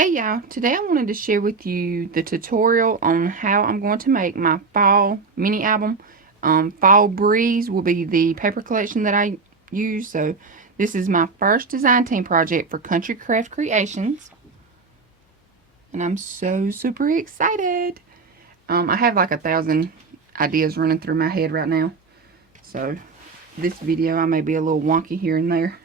Hey y'all, today I wanted to share with you the tutorial on how I'm going to make my fall mini album. Fall Breeze will be the paper collection that I use. So this is my first design team project for Country Craft Creations. And I'm so super excited. I have like 1,000 ideas running through my head right now. So this video I may be a little wonky here and there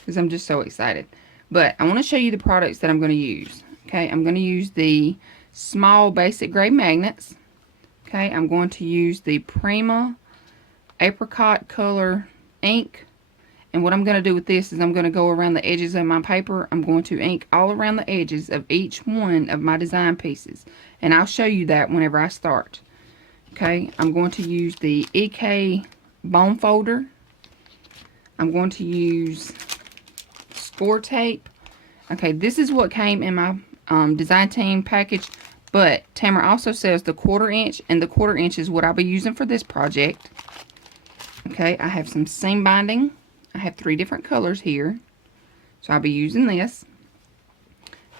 because I'm just so excited. But I want to show you the products that I'm going to use. Okay, I'm going to use the small basic grade magnets. Okay, I'm going to use the Prima apricot color ink. And what I'm going to do with this is I'm going to go around the edges of my paper. I'm going to ink all around the edges of each one of my design pieces. And I'll show you that whenever I start. Okay, I'm going to use the EK bone folder. I'm going to use score tape. Okay, this is what came in my design team package, but Tamara also sells the 1/4 inch, and the 1/4 inch is what I'll be using for this project. Okay, I have some seam binding. I have 3 different colors here, so I'll be using this.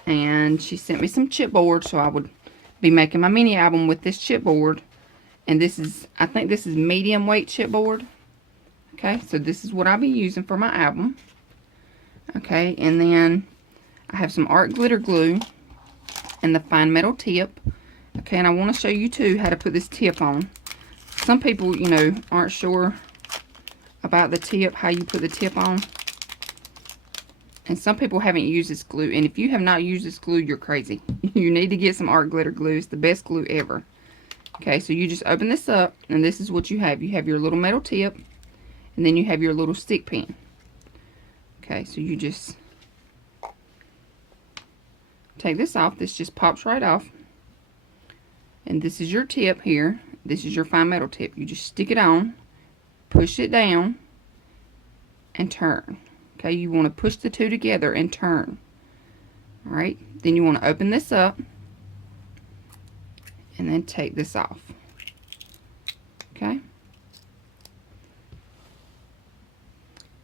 And she sent me some chipboard, so I would be making my mini album with this chipboard. And this is, I think this is medium weight chipboard. Okay, so this is what I'll be using for my album. Okay, and then I have some art glitter glue and the fine metal tip. Okay, and I want to show you too how to put this tip on. Some people, you know, aren't sure about the tip, how you put the tip on. And some people haven't used this glue. And if you have not used this glue, you're crazy. You need to get some art glitter glue. It's the best glue ever. Okay, so you just open this up, and this is what you have. You have your little metal tip, and then you have your little stick pin. Okay, so you just take this off. This just pops right off. And this is your tip here. This is your fine metal tip. You just stick it on, push it down, and turn. Okay, you want to push the two together and turn. Alright, then you want to open this up and then take this off. Okay.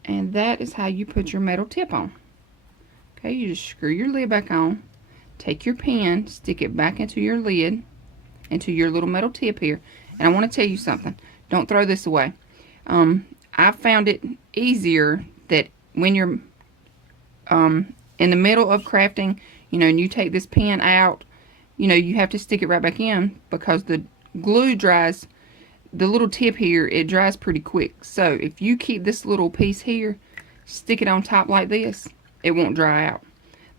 And that is how you put your metal tip on. Okay, you just screw your lid back on, take your pen, stick it back into your lid, into your little metal tip here. And I want to tell you something. Don't throw this away. I found it easier that when you're in the middle of crafting, you know, and you take this pen out, you know, you have to stick it right back in because the glue dries. The little tip here, it dries pretty quick. So if you keep this little piece here, stick it on top like this, it won't dry out.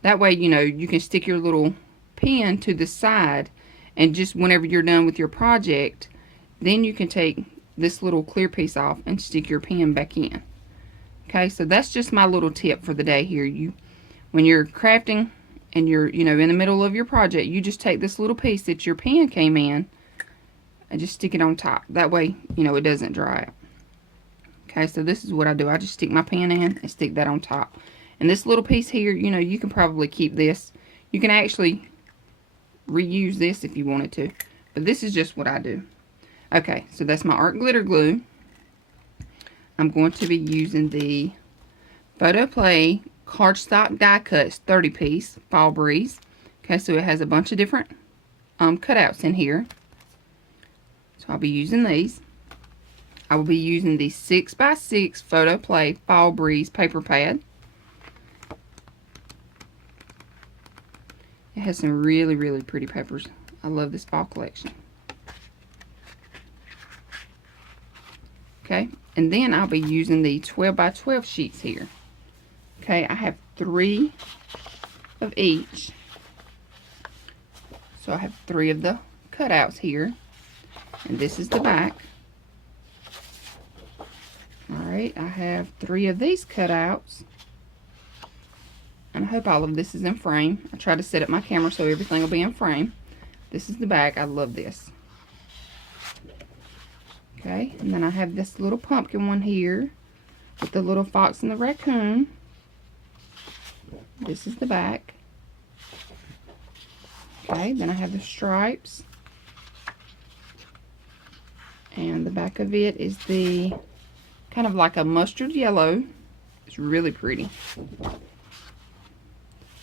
That way, you know, you can stick your little pen to the side, and just whenever you're done with your project, then you can take this little clear piece off and stick your pen back in. Okay, so that's just my little tip for the day here. When you're crafting and you're, you know, in the middle of your project, you just take this little piece that your pen came in and just stick it on top. That way, you know, it doesn't dry out. Okay, so this is what I do. I just stick my pen in and stick that on top. And this little piece here, you know, you can probably keep this. You can actually reuse this if you wanted to. But this is just what I do. Okay, so that's my art glitter glue. I'm going to be using the Photo Play cardstock die cuts 30 piece Fall Breeze. Okay, so it has a bunch of different cutouts in here. So I'll be using these. I will be using the 6x6 Photo Play Fall Breeze paper pad. It has some really, really pretty papers. I love this fall collection. Okay, and then I'll be using the 12x12 sheets here. Okay, I have 3 of each. So I have 3 of the cutouts here. And this is the back. Alright, I have 3 of these cutouts. And I hope all of this is in frame. I try to set up my camera so everything will be in frame. This is the back. I love this. Okay, and then I have this little pumpkin one here with the little fox and the raccoon. This is the back. Okay, then I have the stripes. And the back of it is the kind of like a mustard yellow. It's really pretty.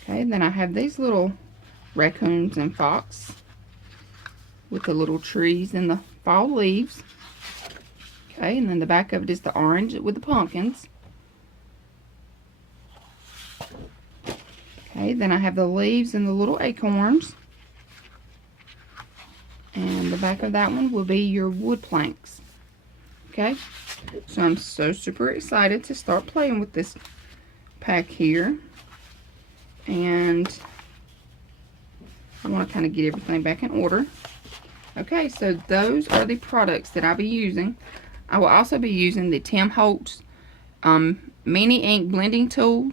Okay, then I have these little raccoons and fox with the little trees and the fall leaves. Okay, and then the back of it is the orange with the pumpkins. Okay, then I have the leaves and the little acorns. And the back of that one will be your wood planks. Okay, so I'm so super excited to start playing with this pack here. And I want to kind of get everything back in order. Okay, so those are the products that I'll be using. I will also be using the Tim Holtz mini ink blending tool.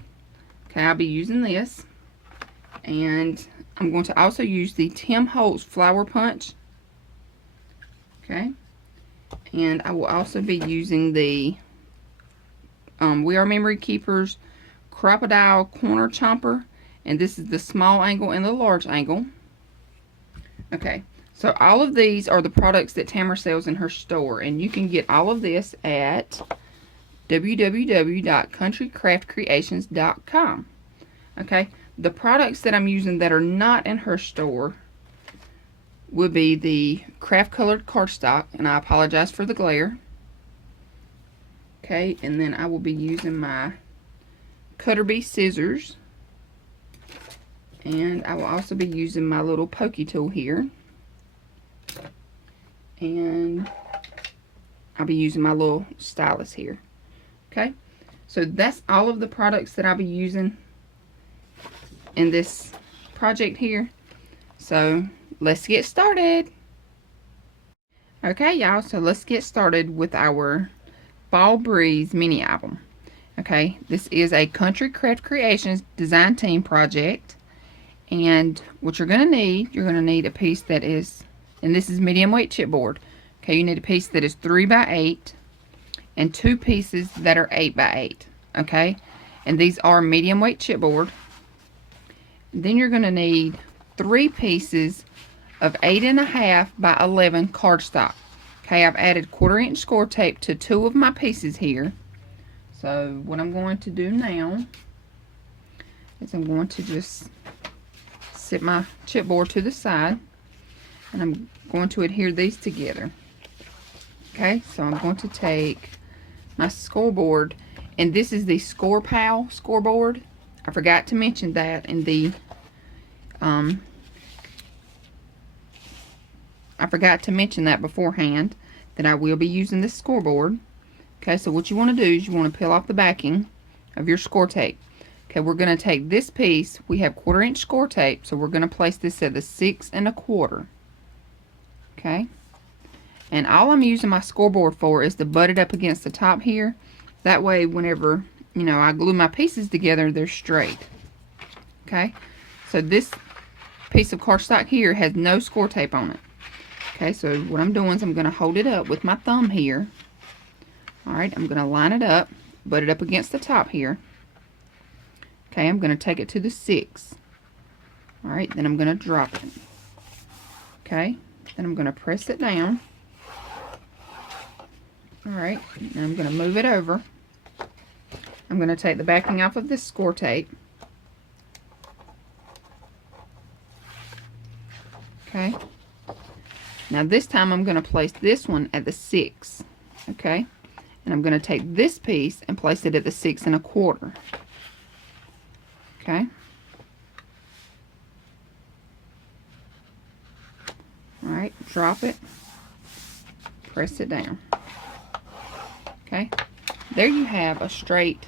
Okay, I'll be using this. And I'm going to also use the Tim Holtz flower punch. Okay, and I will also be using the We Are Memory Keepers Crocodile Corner Chomper, and this is the small angle and the large angle. Okay, so all of these are the products that Tamara sells in her store, and you can get all of this at www.countrycraftcreations.com. Okay, the products that I'm using that are not in her store would be the craft colored cardstock, and I apologize for the glare. Okay, and then I will be using my Cutter Bee scissors, and I will also be using my little pokey tool here, and I'll be using my little stylus here. Okay, so that's all of the products that I'll be using in this project here. So let's get started. Okay, y'all, so let's get started with our Fall Breeze mini album. Okay, this is a Country Craft Creations design team project, and what you're going to need a piece that is, and this is medium weight chipboard. Okay, you need a piece that is 3 by 8 and 2 pieces that are 8 by 8. Okay, and these are medium weight chipboard. Then you're going to need 3 pieces of 8.5 by 11 cardstock. Okay, I've added 1/4 inch score tape to 2 of my pieces here. So what I'm going to do now is I'm going to just set my chipboard to the side, and I'm going to adhere these together. Okay, so I'm going to take my scoreboard, and this is the ScorePal scoreboard. I forgot to mention that in the I forgot to mention that beforehand, that I will be using this scoreboard. Okay, so what you want to do is you want to peel off the backing of your score tape. Okay, we're going to take this piece. We have 1/4 inch score tape, so we're going to place this at the 6 1/4. Okay, and all I'm using my scoreboard for is to butt it up against the top here. That way, whenever, you know, I glue my pieces together, they're straight. Okay, so this piece of cardstock here has no score tape on it. Okay, so what I'm doing is I'm going to hold it up with my thumb here. Alright, I'm going to line it up, butt it up against the top here. Okay, I'm going to take it to the 6. Alright, then I'm going to drop it. Okay, then I'm going to press it down. Alright, now I'm going to move it over. I'm going to take the backing off of this score tape. Okay, now this time I'm going to place this one at the 6. Okay, and I'm going to take this piece and place it at the 6 1/4. Okay, alright, drop it, press it down. Okay, there you have a straight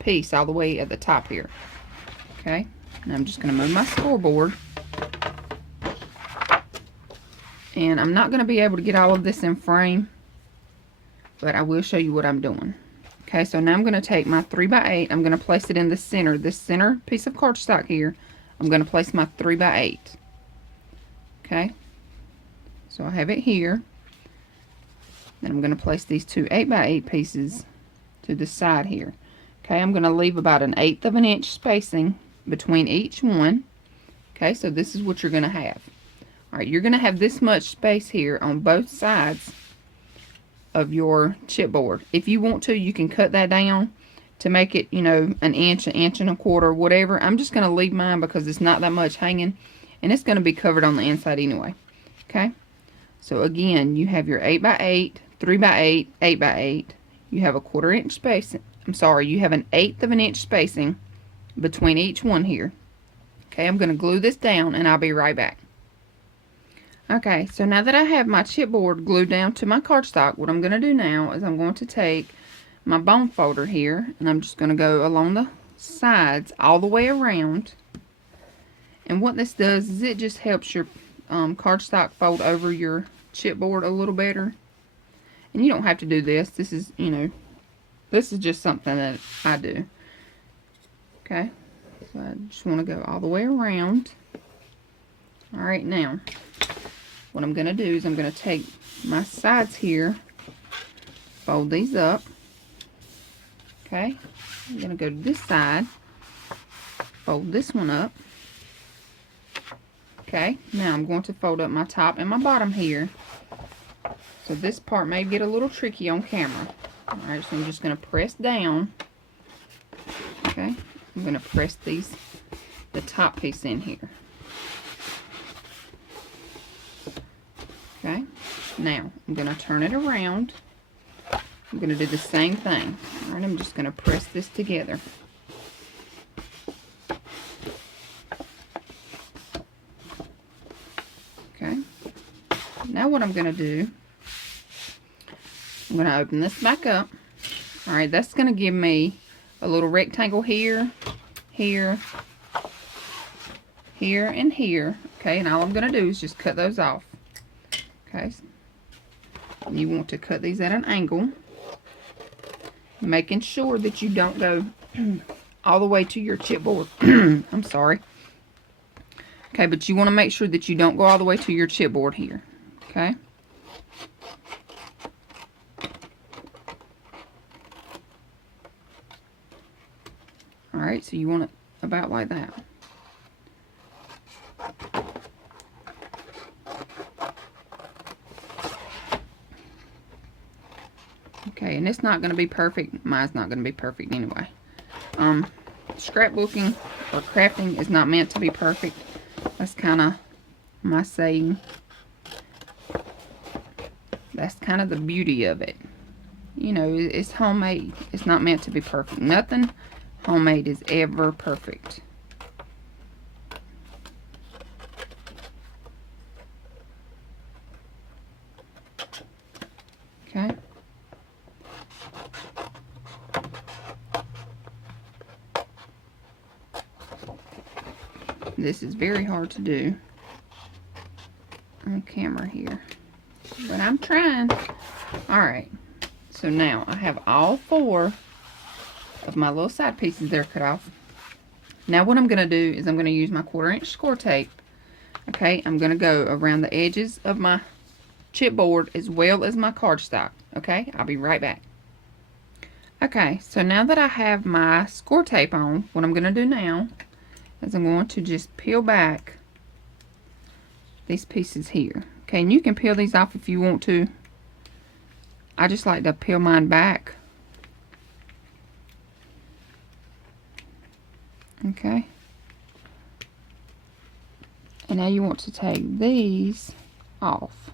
piece all the way at the top here. Okay, and I'm just going to move my scoreboard. And I'm not going to be able to get all of this in frame, but I will show you what I'm doing. Okay, so now I'm going to take my 3 by 8. I'm going to place it in the center. This center piece of cardstock here, I'm going to place my 3 by 8. Okay, so I have it here. Then I'm going to place these 2 8 by 8 pieces to the side here. Okay, I'm going to leave about 1/8 of an inch spacing between each one. Okay, so this is what you're going to have. Alright, you're going to have this much space here on both sides of your chipboard. If you want to, you can cut that down to make it, you know, 1 inch, 1 1/4 inches, whatever. I'm just going to leave mine because it's not that much hanging, And it's going to be covered on the inside anyway. Okay? So again, you have your 8x8, 3x8, 8x8. You have a 1/4 inch spacing. I'm sorry, you have an 1/8 of an inch spacing between each one here. Okay, I'm going to glue this down and I'll be right back. Okay, so now that I have my chipboard glued down to my cardstock, what I'm going to do now is I'm going to take my bone folder here and I'm just going to go along the sides all the way around. And what this does is it just helps your cardstock fold over your chipboard a little better. And you don't have to do this. This is, you know, this is just something that I do. Okay, so I just want to go all the way around. Alright, now what I'm going to do is I'm going to take my sides here, fold these up. Okay, I'm going to go to this side, fold this one up. Okay, now I'm going to fold up my top and my bottom here. So this part may get a little tricky on camera. Alright, so I'm just going to press down. Okay, I'm going to press the top piece in here. Okay, now I'm going to turn it around. I'm going to do the same thing. Alright, I'm just going to press this together. Okay, now what I'm going to do, I'm going to open this back up. Alright, that's going to give me a little rectangle here, here, here, and here. Okay, and all I'm going to do is just cut those off. Okay, and you want to cut these at an angle, making sure that you don't go all the way to your chipboard. I'm sorry. Okay, but you want to make sure that you don't go all the way to your chipboard here. Okay. Alright, so you want it about like that. Okay, and it's not going to be perfect. Mine's not going to be perfect anyway. Scrapbooking or crafting is not meant to be perfect. That's kind of my saying. That's kind of the beauty of it. You know, it's homemade. It's not meant to be perfect. Nothing homemade is ever perfect. Okay. This is very hard to do on camera here, but I'm trying. Alright, so now I have all 4 of my little side pieces there cut off. Now what I'm going to do is I'm going to use my 1/4 inch score tape. Okay, I'm going to go around the edges of my chipboard as well as my cardstock. Okay, I'll be right back. Okay, so now that I have my score tape on, what I'm going to do now is I'm going to just peel back these pieces here. Okay, and you can peel these off if you want to. I just like to peel mine back. Okay. And now you want to take these off.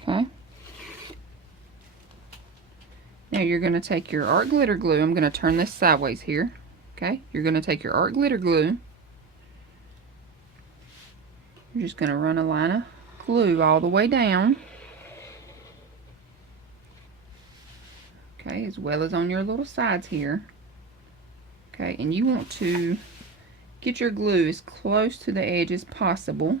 Okay. Now you're going to take your art glitter glue. I'm going to turn this sideways here. Okay. You're going to take your art glitter glue. You're just going to run a line of glue all the way down. Okay, as well as on your little sides here. Okay, and you want to get your glue as close to the edge as possible.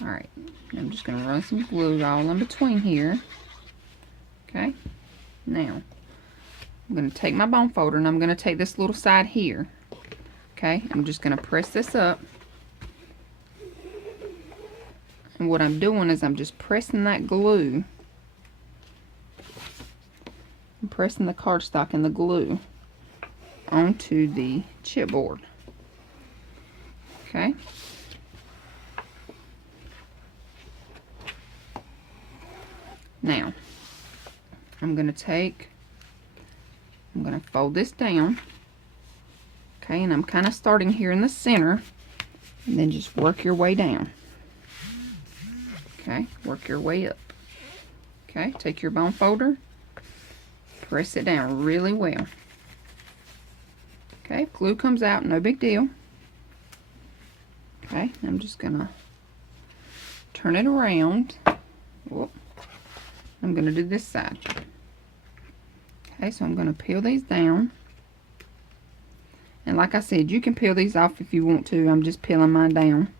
Alright, I'm just going to run some glue all in between here. Okay, now I'm going to take my bone folder and I'm going to take this little side here. Okay, I'm just going to press this up. And what I'm doing is I'm just pressing that glue. I'm pressing the cardstock and the glue onto the chipboard. Okay. Now, I'm going to fold this down. Okay, and I'm kind of starting here in the center, and then just work your way down. Okay, work your way up. Okay, take your bone folder, press it down really well. Okay, if glue comes out, no big deal. Okay, I'm just gonna turn it around. Whoop. I'm gonna do this side. Okay, so I'm gonna peel these down. And like I said, you can peel these off if you want to. I'm just peeling mine down.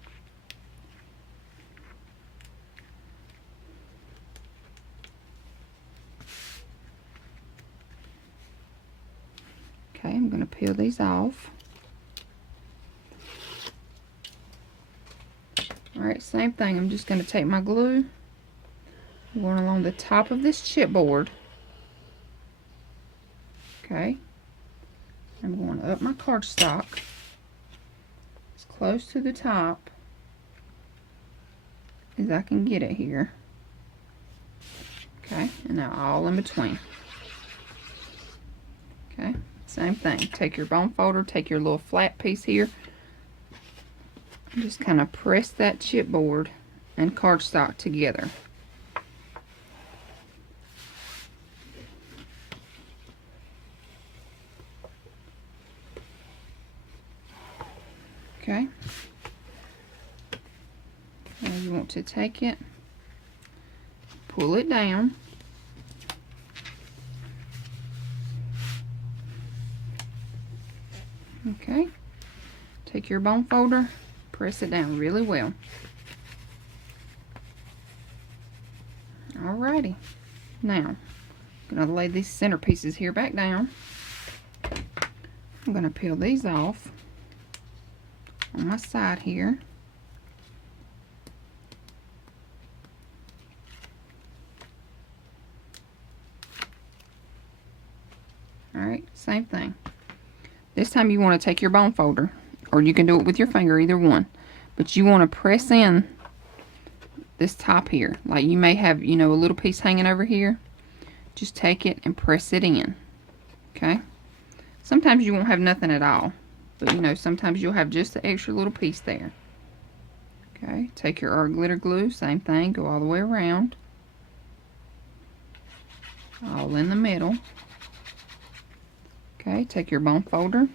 Okay, I'm gonna peel these off. Alright, same thing. I'm just gonna take my glue, going along the top of this chipboard. Okay. I'm going up my cardstock as close to the top as I can get it here. Okay, and now all in between. Okay, same thing. Take your bone folder, take your little flat piece here, and just kind of press that chipboard and cardstock together. Okay. Now you want to take it, pull it down. Okay. Take your bone folder, press it down really well. Alrighty. Now, I'm going to lay these center pieces here back down. I'm going to peel these off on my side here. Alright, same thing. This time you want to take your bone folder, or you can do it with your finger, either one. But you want to press in this top here. Like you may have, you know, a little piece hanging over here. Just take it and press it in. Okay? Sometimes you won't have nothing at all. But, you know, sometimes you'll have just the extra little piece there. Okay, take your art glitter glue, same thing, go all the way around. All in the middle. Okay, take your bone folder.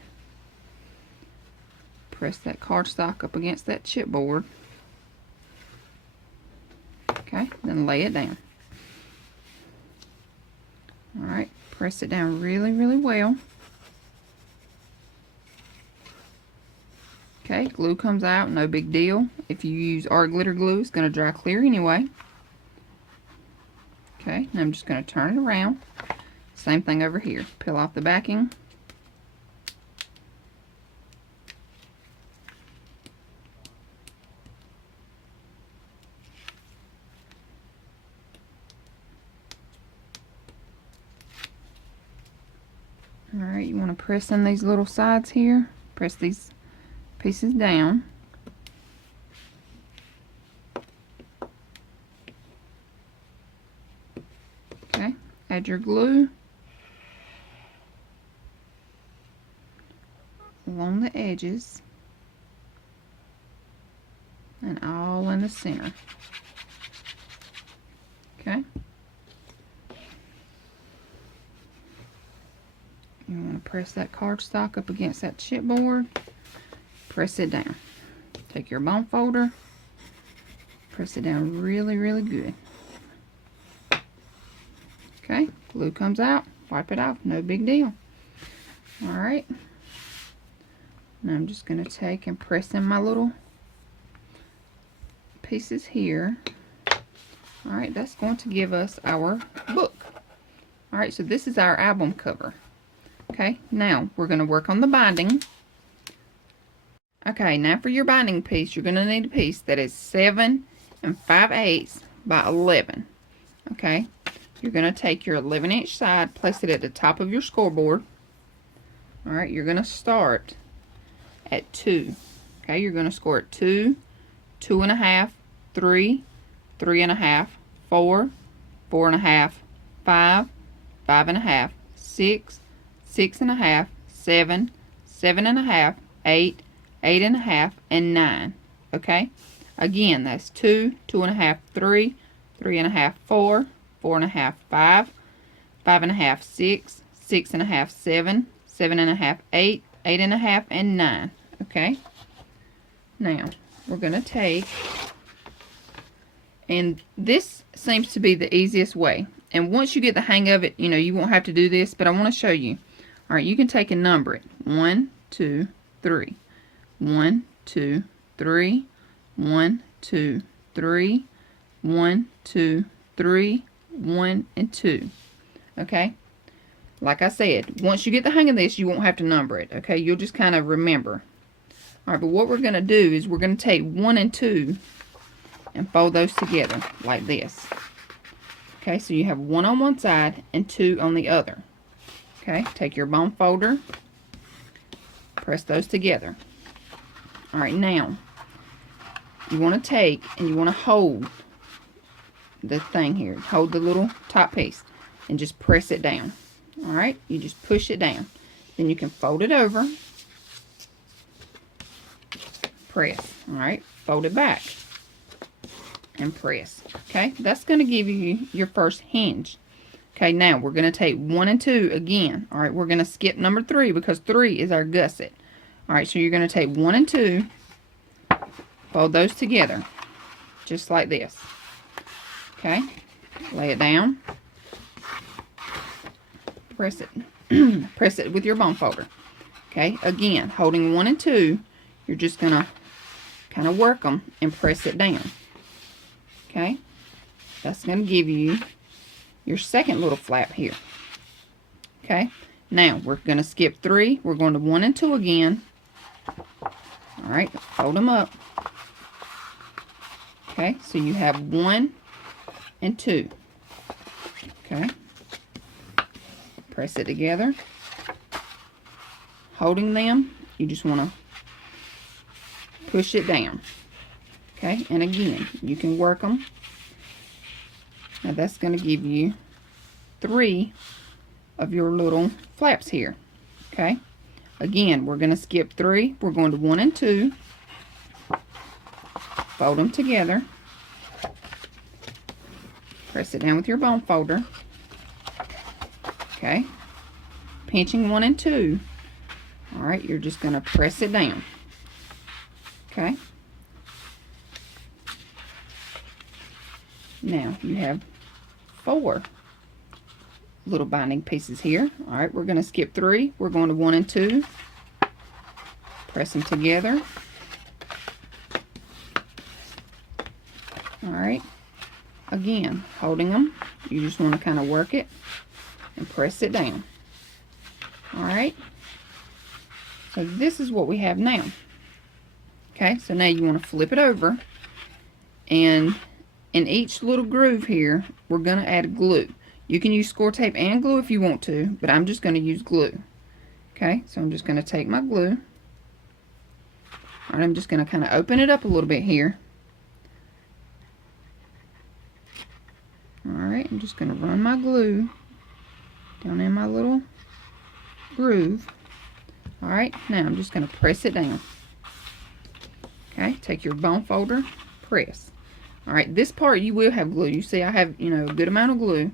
Press that cardstock up against that chipboard. Okay, then lay it down. Alright, press it down really, really well. Okay, glue comes out, no big deal. If you use art glitter glue, it's going to dry clear anyway. Okay, now I'm just going to turn it around. Same thing over here. Peel off the backing. Alright, you want to press in these little sides here. Press these pieces down. Okay, add your glue along the edges and all in the center. Okay. You want to press that cardstock up against that chipboard. Press it down. Take your bone folder. Press it down really, really good. Okay, glue comes out. Wipe it off. No big deal. Alright. Now I'm just going to take and press in my little pieces here. Alright, that's going to give us our book. Alright, so this is our album cover. Okay, now we're going to work on the binding. Okay, now for your binding piece, you're going to need a piece that is 7 5/8 by 11. Okay, you're going to take your 11-inch side, place it at the top of your scoreboard. Alright, you're going to start at 2. Okay, you're going to score at 2, 2.5, 3, 3.5, 4, 4.5, 5, 5.5, 6, 6.5, 7, 7.5, 8, 8.5, and 9. Okay? Again, that's 2, 2.5, 3, 3.5, 4, 4.5, 5, 5.5, 6, 6.5, 7, 7.5, 8, 8.5, and 9. Okay? Now, we're going to take, and this seems to be the easiest way. And once you get the hang of it, you know, you won't have to do this, but I want to show you. All right, you can take and number it. 1, 2, 3. 1, 2, 3. 1, 2, 3. 1, 2, 3. 1, and 2. Okay? Like I said, once you get the hang of this, you won't have to number it. Okay? You'll just kind of remember. All right, but what we're going to do is we're going to take 1 and 2 and fold those together like this. Okay, so you have 1 on one side and 2 on the other. Okay, take your bone folder, press those together. All right, now you want to take and you want to hold the thing here. Hold the little top piece and just press it down. All right, you just push it down. Then you can fold it over, press. All right, fold it back and press. Okay, that's going to give you your first hinge. Okay, now we're going to take 1 and 2 again. All right, we're going to skip number 3 because 3 is our gusset. All right, so you're going to take 1 and 2, fold those together, just like this. Okay, lay it down, press it, press it with your bone folder. Okay, again, holding 1 and 2, you're just going to kind of work them and press it down. Okay, that's going to give you your second little flap here. Okay, now we're going to skip 3. We're going to 1 and 2 again. All right, fold them up. Okay, so you have 1 and 2. Okay, press it together. Holding them, you just want to push it down. Okay, and again, you can work them. Now that's going to give you 3 of your little flaps here. Okay, again, we're going to skip 3. We're going to 1 and 2. Fold them together. Press it down with your bone folder. Okay, pinching 1 and 2. All right, you're just going to press it down. Okay. Now you have 4 little binding pieces here. All right, we're going to skip 3. We're going to 1 and 2. Press them together. All right. Again, holding them, you just want to kind of work it and press it down. All right. So this is what we have now. Okay, so now you want to flip it over, and in each little groove here, we're going to add glue. You can use score tape and glue if you want to, but I'm just going to use glue. Okay, so I'm just going to take my glue. All right, I'm just going to kind of open it up a little bit here. All right, I'm just going to run my glue down in my little groove. All right, now I'm just going to press it down. Okay, take your bone folder, press. All right, this part you will have glue. You see I have, you know, a good amount of glue.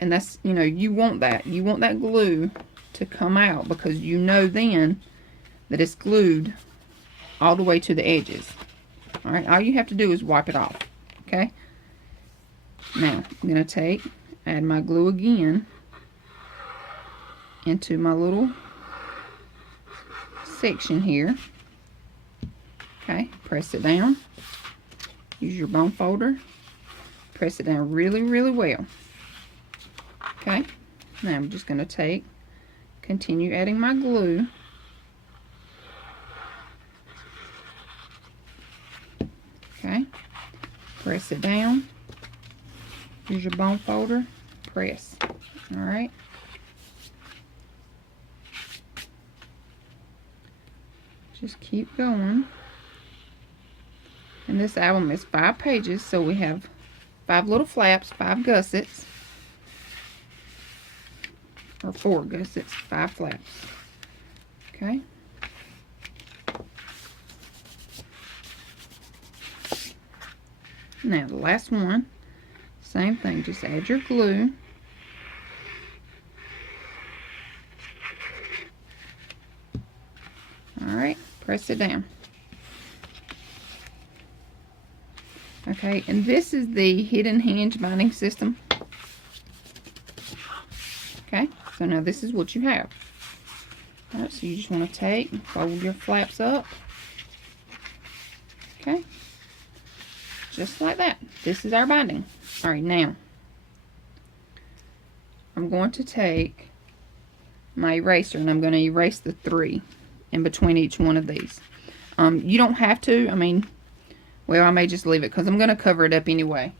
And that's, you know, you want that. You want that glue to come out because you know then that it's glued all the way to the edges. All right, all you have to do is wipe it off. Okay. Now, I'm going to add my glue again into my little section here. Okay, press it down. Use your bone folder. Press it down really, really well. Okay, now I'm just going to continue adding my glue. Okay, press it down. Use your bone folder. Press. All right. Just keep going. And this album is 5 pages, so we have 5 little flaps, 5 gussets, or 4 gussets, 5 flaps. Okay. Now the last one, same thing, just add your glue. Alright, press it down. Okay, and this is the hidden hinge binding system. Okay, so now this is what you have. Alright, so you just want to take and fold your flaps up. Okay, just like that. This is our binding. Alright, now I'm going to take my eraser and I'm going to erase the 3 in between each one of these. You don't have to. I mean, well, I may just leave it because I'm going to cover it up anyway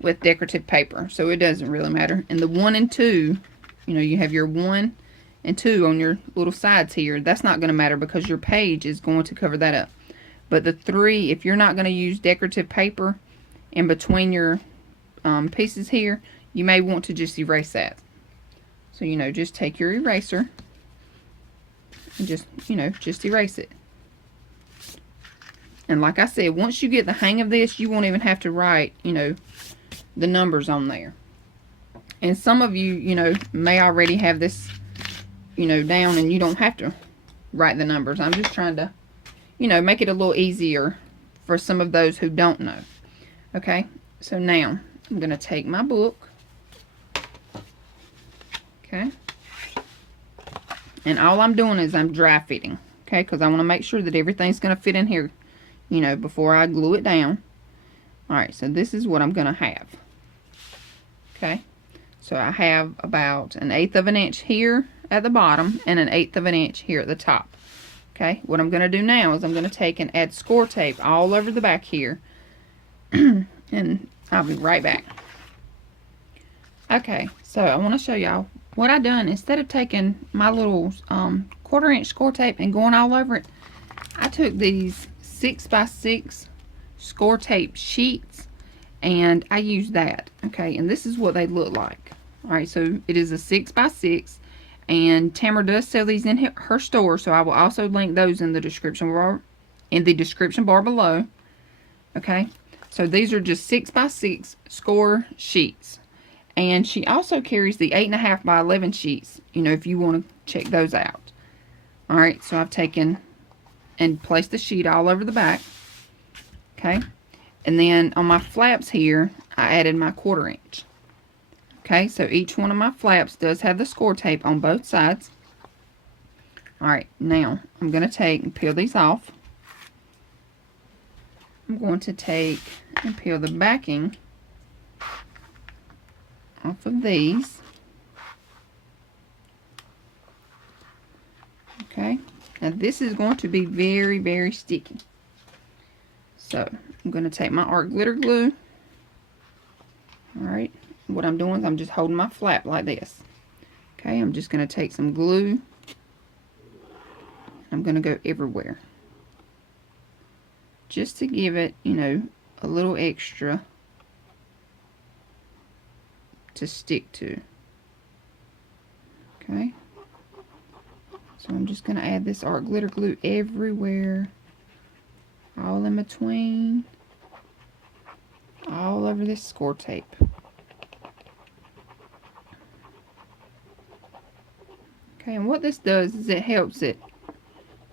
with decorative paper, so it doesn't really matter. And the 1 and 2, you know, you have your 1 and 2 on your little sides here. That's not going to matter because your page is going to cover that up. But the 3, if you're not going to use decorative paper in between your pieces here, you may want to just erase that. So, you know, just take your eraser and just, you know, just erase it. And like I said, once you get the hang of this, you won't even have to write, you know, the numbers on there. And some of you, you know, may already have this, you know, down and you don't have to write the numbers. I'm just trying to, you know, make it a little easier for some of those who don't know. Okay, so now I'm going to take my book. Okay. And all I'm doing is I'm dry fitting. Okay, because I want to make sure that everything's going to fit in here, you know, before I glue it down. Alright, so this is what I'm going to have. Okay, so I have about 1/8 of an inch here at the bottom and 1/8 of an inch here at the top. Okay, what I'm going to do now is I'm going to take and add score tape all over the back here. And I'll be right back. Okay, so I want to show y'all what I done. Instead of taking my little 1/4 inch score tape and going all over it, I took these 6x6 score tape sheets and I used that. Okay, and this is what they look like. Alright, so it is a 6x6, and Tamara does sell these in her store, so I will also link those in the description bar below. Okay, so these are just 6x6 score sheets, and she also carries the 8.5 by 11 sheets, you know, if you want to check those out. Alright, so I've taken and placed the sheet all over the back. Okay, and then on my flaps here I added my 1/4 inch. Okay, so each one of my flaps does have the score tape on both sides. Alright, now I'm going to take and peel these off. I'm going to take and peel the backing off of these. Okay, now this is going to be very, very sticky. So I'm going to take my art glitter glue. Alright, what I'm doing is I'm just holding my flap like this. Okay, I'm just going to take some glue. I'm going to go everywhere, just to give it, you know, a little extra to stick to. Okay, so I'm just going to add this art glitter glue everywhere, all in between, all over this score tape. Okay, and what this does is it helps it,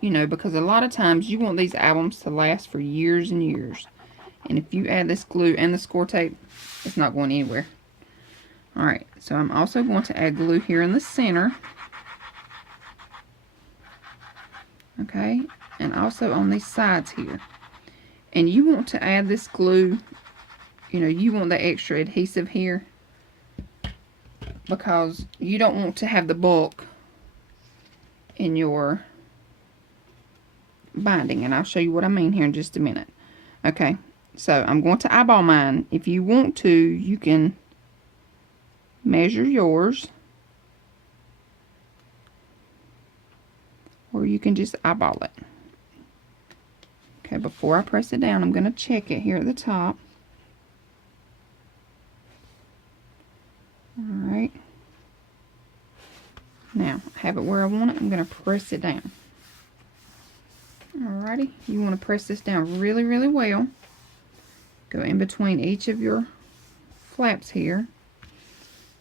you know, because a lot of times you want these albums to last for years and years. And if you add this glue and the score tape, it's not going anywhere. Alright, so I'm also going to add glue here in the center. Okay, and also on these sides here. And you want to add this glue, you know, you want the extra adhesive here, because you don't want to have the bulk in your binding, and I'll show you what I mean here in just a minute. Okay, so I'm going to eyeball mine. If you want to, you can measure yours, or you can just eyeball it. Okay, before I press it down, I'm going to check it here at the top. Alright, now I have it where I want it. I'm going to press it down. Alrighty, you want to press this down really, really well. Go in between each of your flaps here.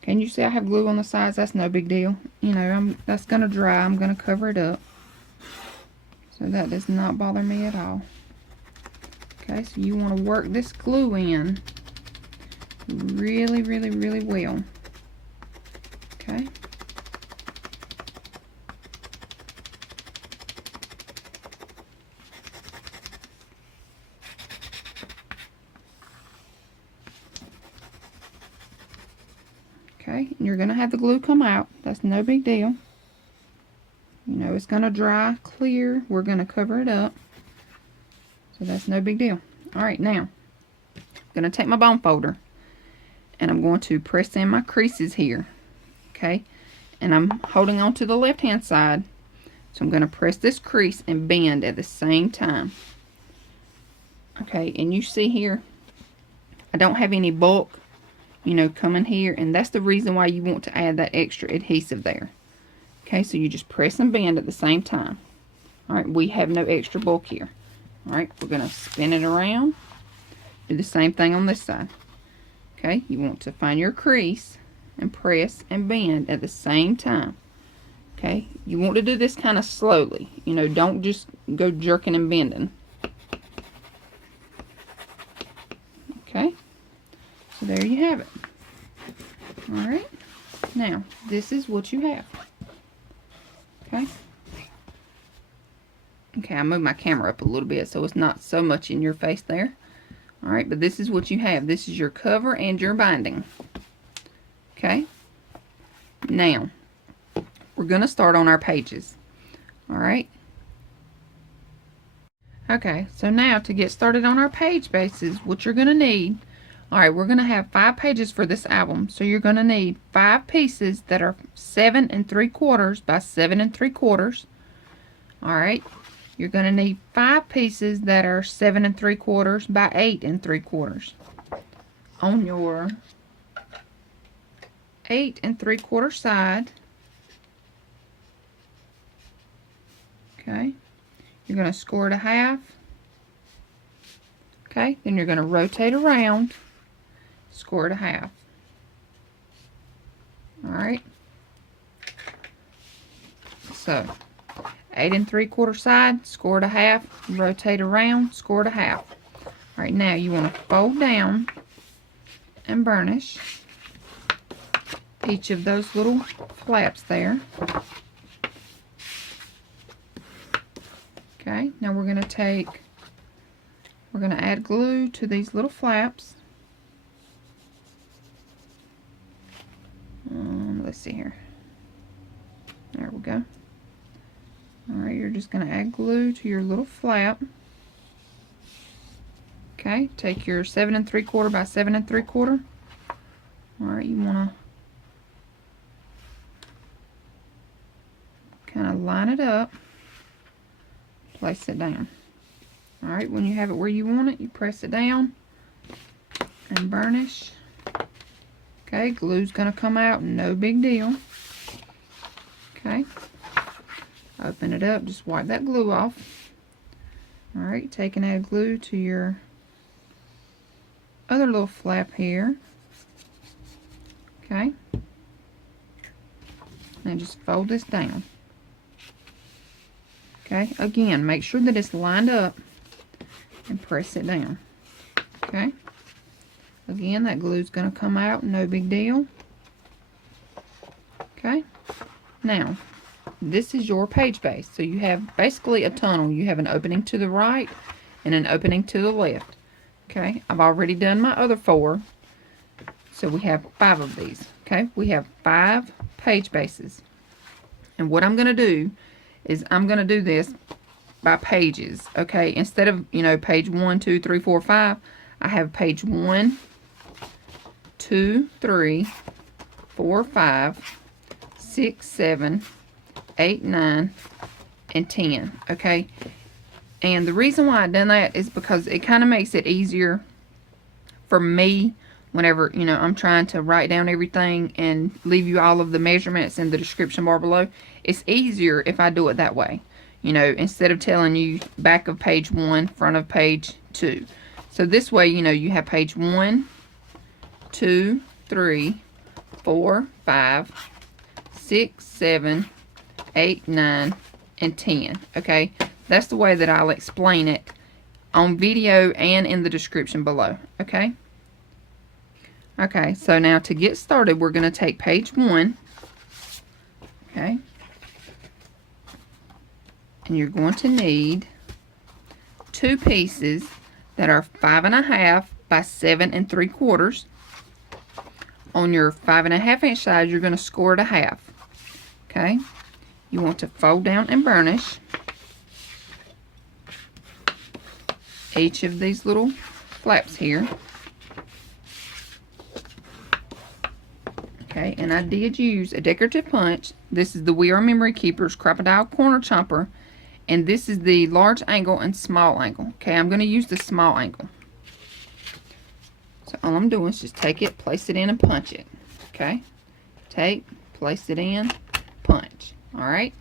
Can you see I have glue on the sides? That's no big deal. You know, that's going to dry. I'm going to cover it up. So that does not bother me at all. Okay, so you want to work this glue in really, really, really well. Okay. Okay, and you're going to have the glue come out. That's no big deal. You know, it's going to dry clear. We're going to cover it up. So that's no big deal. Alright, now, I'm going to take my bone folder. And I'm going to press in my creases here. Okay, and I'm holding on to the left hand side. So I'm going to press this crease and bend at the same time. Okay, and you see here, I don't have any bulk, you know, coming here. And that's the reason why you want to add that extra adhesive there. Okay, so you just press and bend at the same time. Alright, we have no extra bulk here. Alright, we're going to spin it around. Do the same thing on this side. Okay, you want to find your crease and press and bend at the same time. Okay, you want to do this kind of slowly. You know, don't just go jerking and bending. Okay, so there you have it. Alright, now this is what you have. Okay. Okay, I moved my camera up a little bit so it's not so much in your face there. Alright, but this is what you have. This is your cover and your binding. Okay. Now, we're going to start on our pages. Alright. Okay, so now to get started on our page bases, what you're going to need. Alright, we're going to have 5 pages for this album. So you're going to need 5 pieces that are 7 3/4 by 7 3/4. Alright. You're going to need 5 pieces that are 7 3/4 by 8 3/4. On your 8 3/4 side, okay, you're going to score it a half. Okay, then you're going to rotate around, score it a half. Alright, so 8 3/4 side, score it a half, rotate around, score it a half. Alright, now you want to fold down and burnish each of those little flaps there. Okay, now we're going to add glue to these little flaps. Let's see here. There we go. Alright, you're just going to add glue to your little flap. Okay, take your 7 3/4 by 7 3/4. Alright, you want to kind of line it up, place it down. Alright, when you have it where you want it, you press it down and burnish. Okay, glue's going to come out, no big deal. Okay. Open it up, just wipe that glue off. Alright, take and add glue to your other little flap here. Okay. And just fold this down. Okay, again, make sure that it's lined up and press it down. Okay. Again, that glue's going to come out, no big deal. Okay. Now, this is your page base. So you have basically a tunnel. You have an opening to the right and an opening to the left. Okay, I've already done my other 4. So we have 5 of these. Okay, we have 5 page bases. And what I'm going to do is I'm going to do this by pages. Okay, instead of, you know, page 1, 2, 3, 4, 5, I have page 1, 2, 3, 4, 5, 6, 7, 8, 9, and 10. Okay, and the reason why I've done that is because it kind of makes it easier for me whenever, you know, I'm trying to write down everything and leave you all of the measurements in the description bar below. It's easier if I do it that way. you know, instead of telling you back of page 1, front of page 2. So this way, you know, you have page 1, 2, 3, 4, 5, 6, 7, 8, 9, and 10. Okay, that's the way that I'll explain it on video and in the description below. Okay. Okay, so now to get started, we're going to take page 1. Okay. And you're going to need 2 pieces that are 5.5 by 7 3/4. On your 5.5 inch side, you're going to score it a half. Okay. You want to fold down and burnish each of these little flaps here. Okay, and I did use a decorative punch. This is the We Are Memory Keepers Crocodile Corner Chomper, and this is the large angle and small angle. Okay, I'm going to use the small angle. So all I'm doing is just take it, place it in, and punch it. Okay, take, place it in, punch. Alright,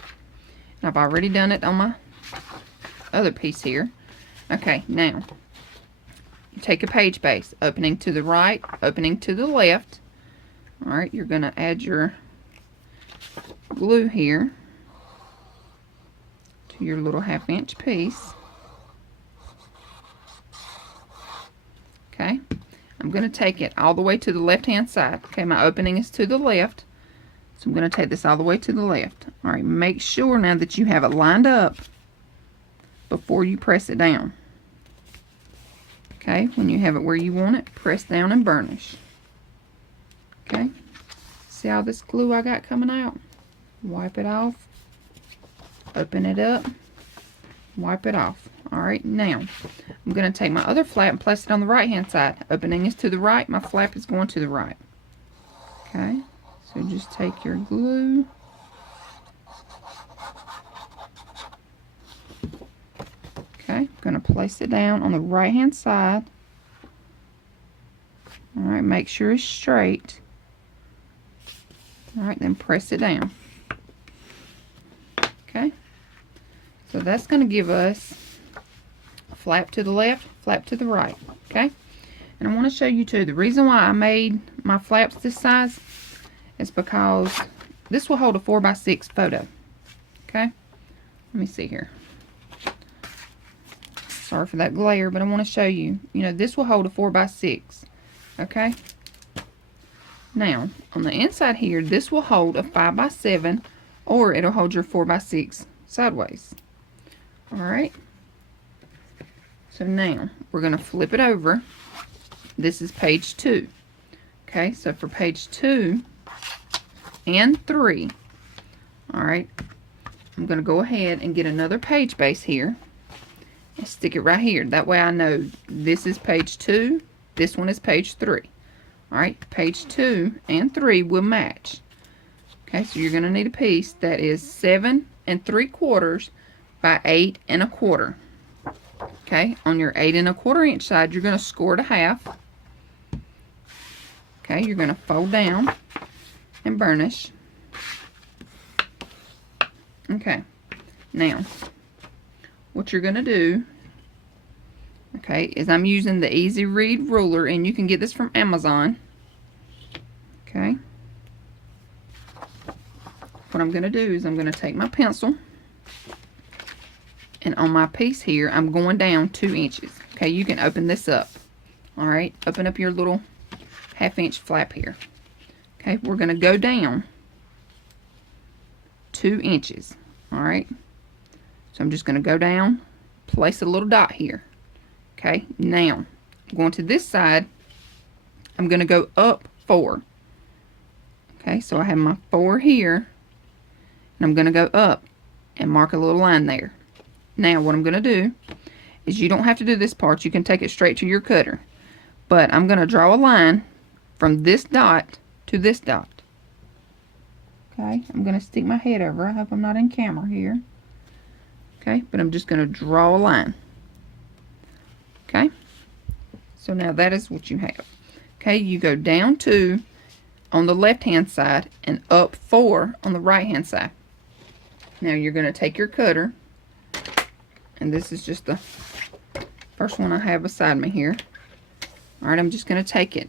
I've already done it on my other piece here. Okay, now you take a page base, opening to the right, opening to the left. Alright, you're going to add your glue here to your little 1/2 inch piece. Okay, I'm going to take it all the way to the left hand side. Okay, my opening is to the left, so I'm going to take this all the way to the left. Alright, make sure now that you have it lined up before you press it down. Okay, when you have it where you want it, press down and burnish. Okay, see all this glue I got coming out? Wipe it off, open it up, wipe it off. Alright, now I'm going to take my other flap and place it on the right hand side. Opening is to the right, my flap is going to the right. Okay, so just take your glue, okay, I'm going to place it down on the right hand side. Alright, make sure it's straight. Alright, then press it down. Okay, so that's going to give us a flap to the left, flap to the right. Okay, and I want to show you too, the reason why I made my flaps this size is because this will hold a 4x6 photo. Okay, let me see here. Sorry for that glare, but I want to show you, you know, this will hold a 4x6. Okay, now on the inside here, this will hold a 5x7, or it'll hold your 4x6 sideways. Alright, so now we're going to flip it over. This is page 2. Okay, so for page 2 and 3, alright, I'm going to go ahead and get another page base here and stick it right here. That way I know this is page 2, this one is page 3. Alright, page 2 and 3 will match. Okay, so you're going to need a piece that is 7 3/4 by 8 1/4. Okay, on your 8 1/4 inch side, you're going to score it a half. Okay, you're going to fold down and burnish. Okay, now what you're going to do, okay, is I'm using the Easy Read ruler, and you can get this from Amazon. Okay, what I'm going to do is I'm going to take my pencil, and on my piece here, I'm going down 2 inches. Okay, you can open this up. Alright, open up your little 1/2 inch flap here. Okay, we're going to go down 2 inches. Alright, so I'm just going to go down, place a little dot here. Okay, now going to this side, I'm going to go up 4. Okay, so I have my 4 here, and I'm going to go up and mark a little line there. Now what I'm going to do is, you don't have to do this part, you can take it straight to your cutter, but I'm going to draw a line from this dot to this dot. Okay, I'm going to stick my head over. I hope I'm not in camera here. Okay, but I'm just going to draw a line. Okay, so now that is what you have. Okay, you go down 2 on the left hand side and up 4 on the right hand side. Now you're going to take your cutter, And this is just the first one I have beside me here. Alright, I'm just going to take it.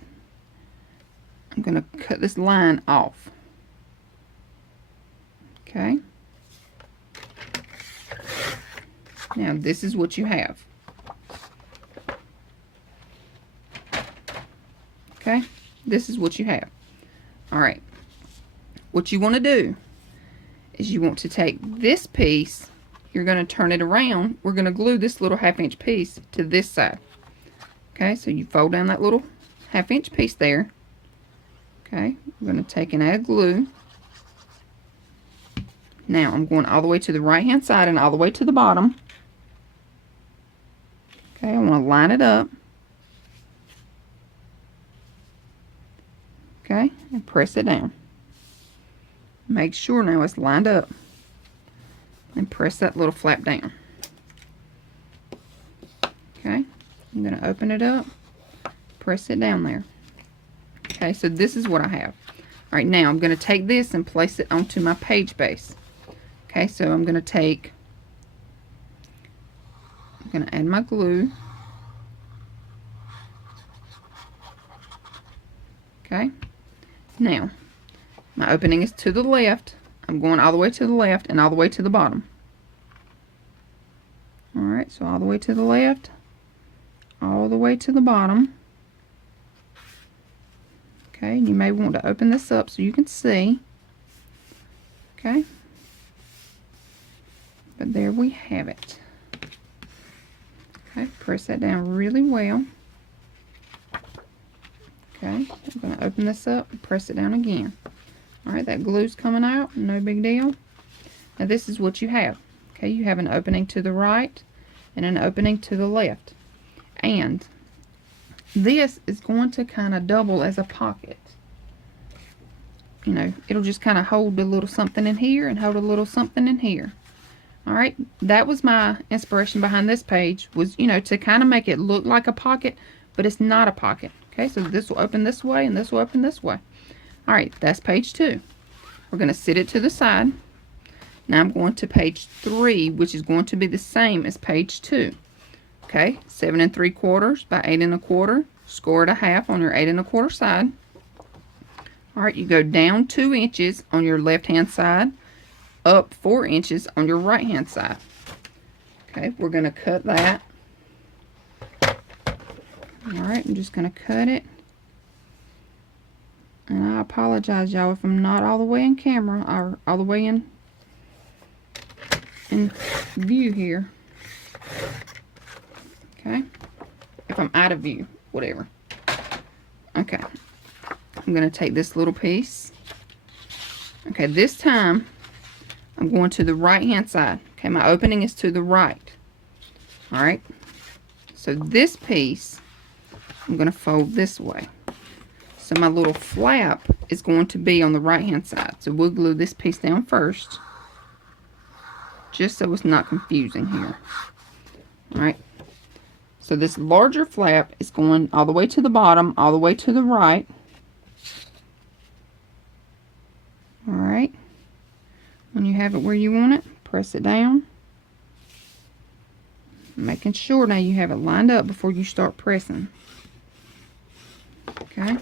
I'm going to cut this line off. Okay. Now this is what you have. Okay, this is what you have. Alright, what you want to do is you want to take this piece, you're going to turn it around, we're going to glue this little 1/2 inch piece to this side. Okay, so you fold down that little 1/2 inch piece there. Okay, we're going to take and add glue. Now I'm going all the way to the right hand side and all the way to the bottom. Okay, I want to line it up. Okay, and press it down. Make sure now it's lined up. And press that little flap down. Okay, I'm going to open it up. Press it down there. Okay, so this is what I have. Alright, now I'm going to take this and place it onto my page base. Okay, so I'm going to add my glue. Okay, now my opening is to the left. I'm going all the way to the left and all the way to the bottom. Alright, so all the way to the left, all the way to the bottom. Okay, you may want to open this up so you can see. Okay, but there we have it. Okay, press that down really well. Okay, I'm going to open this up and press it down again. Alright, that glue's coming out, no big deal. Now this is what you have. Okay, you have an opening to the right and an opening to the left. And this is going to kind of double as a pocket. You know, it'll just kind of hold a little something in here and hold a little something in here. Alright, that was my inspiration behind this page, was, you know, to kind of make it look like a pocket, but it's not a pocket. Okay, so this will open this way and this will open this way. Alright, that's page 2. We're going to sit it to the side. Now I'm going to page 3, which is going to be the same as page 2. Okay, 7 3/4 by 8 1/4. Score it a half on your 8 1/4 side. Alright, you go down 2 inches on your left hand side, up 4 inches on your right hand side. Okay, we're going to cut that. Alright, I'm just going to cut it. And I apologize, y'all, if I'm not all the way in camera, or all the way in view here. Okay, if I'm out of view, whatever. Okay, I'm going to take this little piece. Okay, this time I'm going to the right hand side. Okay, my opening is to the right. Alright, so this piece I'm going to fold this way. So my little flap is going to be on the right hand side. So we'll glue this piece down first, just so it's not confusing here. Alright, so this larger flap is going all the way to the bottom, all the way to the right. Alright, when you have it where you want it, press it down. Making sure now you have it lined up before you start pressing. Okay.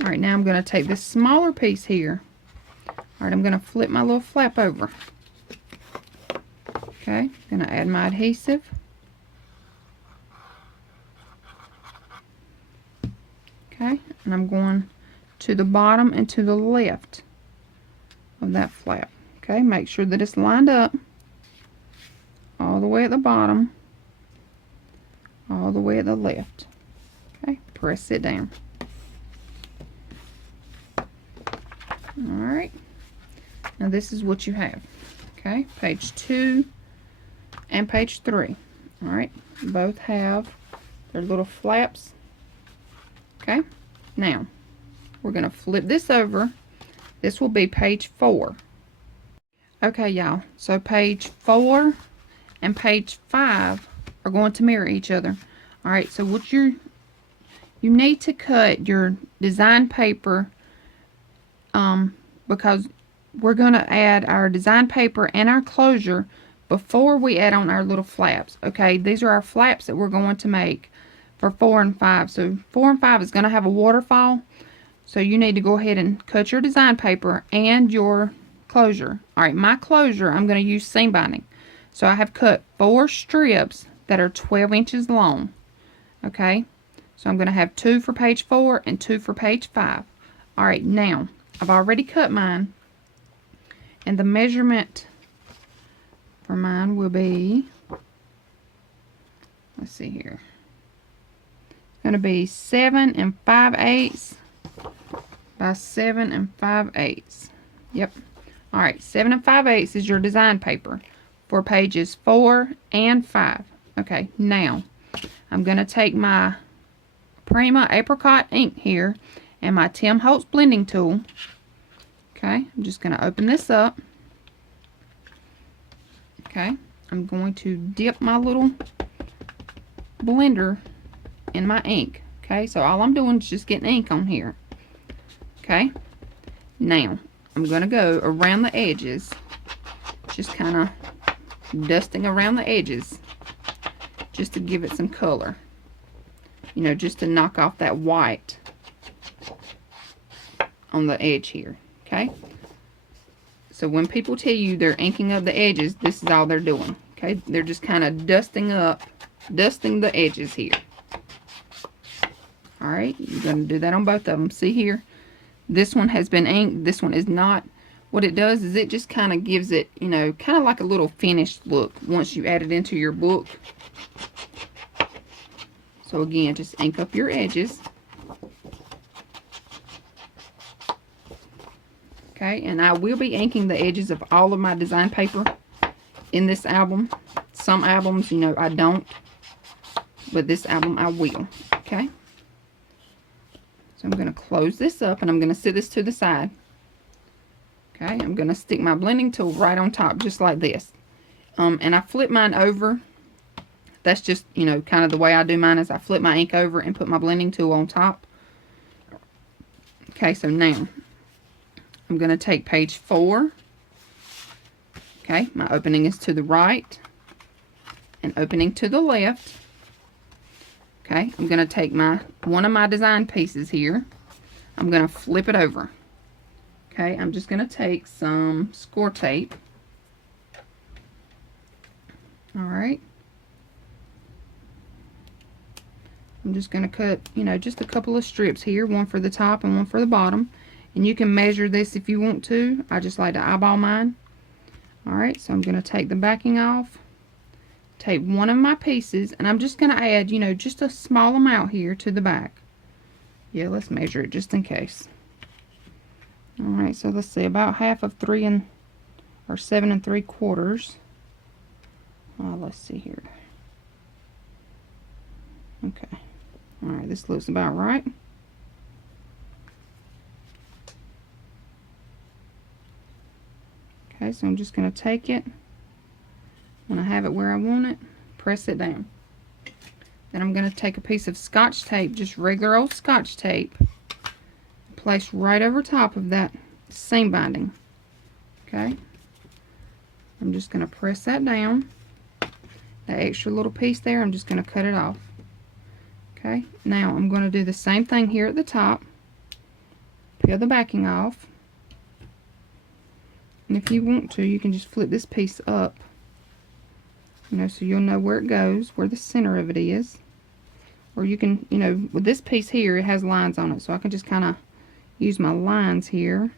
Alright, now I'm going to take this smaller piece here. Alright, I'm going to flip my little flap over. Okay, going to add my adhesive. Okay, and I'm going to the bottom and to the left of that flap. Okay, make sure that it's lined up all the way at the bottom, all the way at the left. Okay, press it down. Alright, now this is what you have. Okay, page 2 and page 3. Alright, both have their little flaps. Okay, now we're going to flip this over. This will be page 4. Okay, y'all, so page 4 and page 5 are going to mirror each other. Alright, so what you need to cut your design paper, because we're going to add our design paper and our closure before we add on our little flaps. Okay, these are our flaps that we're going to make for 4 and 5. So 4 and 5 is going to have a waterfall. So you need to go ahead and cut your design paper and your closure. Alright, my closure, I'm going to use seam binding. So I have cut 4 strips that are 12 inches long. Okay, so I'm going to have 2 for page 4 and 2 for page 5. Alright, now, I've already cut mine. And the measurement for mine will be, let's see here, it's going to be 7 5/8 by 7 5/8. Yep. Alright, 7 5/8 is your design paper for pages 4 and 5. Okay, now I'm going to take my Prima apricot ink here and my Tim Holtz blending tool. Okay, I'm just going to open this up. Okay, I'm going to dip my little blender in my ink. Okay, so all I'm doing is just getting ink on here. Okay, now I'm going to go around the edges, just kind of dusting around the edges just to give it some color. You know, just to knock off that white on the edge here. Okay, so when people tell you they're inking up the edges, this is all they're doing. Okay, they're just kind of dusting the edges here. Alright, you're going to do that on both of them. See here, this one has been inked, this one is not. What it does is it just kind of gives it, you know, kind of like a little finished look once you add it into your book. So again, just ink up your edges. Okay, and I will be inking the edges of all of my design paper in this album. Some albums, you know, I don't, but this album I will. Okay, so I'm going to close this up and I'm going to set this to the side. Okay, I'm going to stick my blending tool right on top just like this. And I flip mine over. That's just, you know, kind of the way I do mine is I flip my ink over and put my blending tool on top. Okay, so now I'm going to take page 4. Okay, my opening is to the right and opening to the left. Okay, I'm going to take one of my design pieces here. I'm going to flip it over. Okay, I'm just going to take some score tape. Alright. I'm just going to cut, you know, just a couple of strips here, one for the top and one for the bottom. And you can measure this if you want to. I just like to eyeball mine. Alright, so I'm going to take the backing off, take one of my pieces, and I'm just going to add, you know, just a small amount here to the back. Yeah, let's measure it just in case. Alright, so let's see, about half of 7 3/4. Let's see here. Okay. Alright, this looks about right. Okay, so I'm just going to take it, when I have it where I want it, press it down. Then I'm going to take a piece of Scotch tape, just regular old Scotch tape, place right over top of that seam binding. Okay, I'm just going to press that down. That extra little piece there, I'm just going to cut it off. Okay, now I'm going to do the same thing here at the top. Peel the backing off. And if you want to, you can just flip this piece up, you know, so you'll know where it goes, where the center of it is. Or you can, you know, with this piece here, it has lines on it, so I can just kind of use my lines here.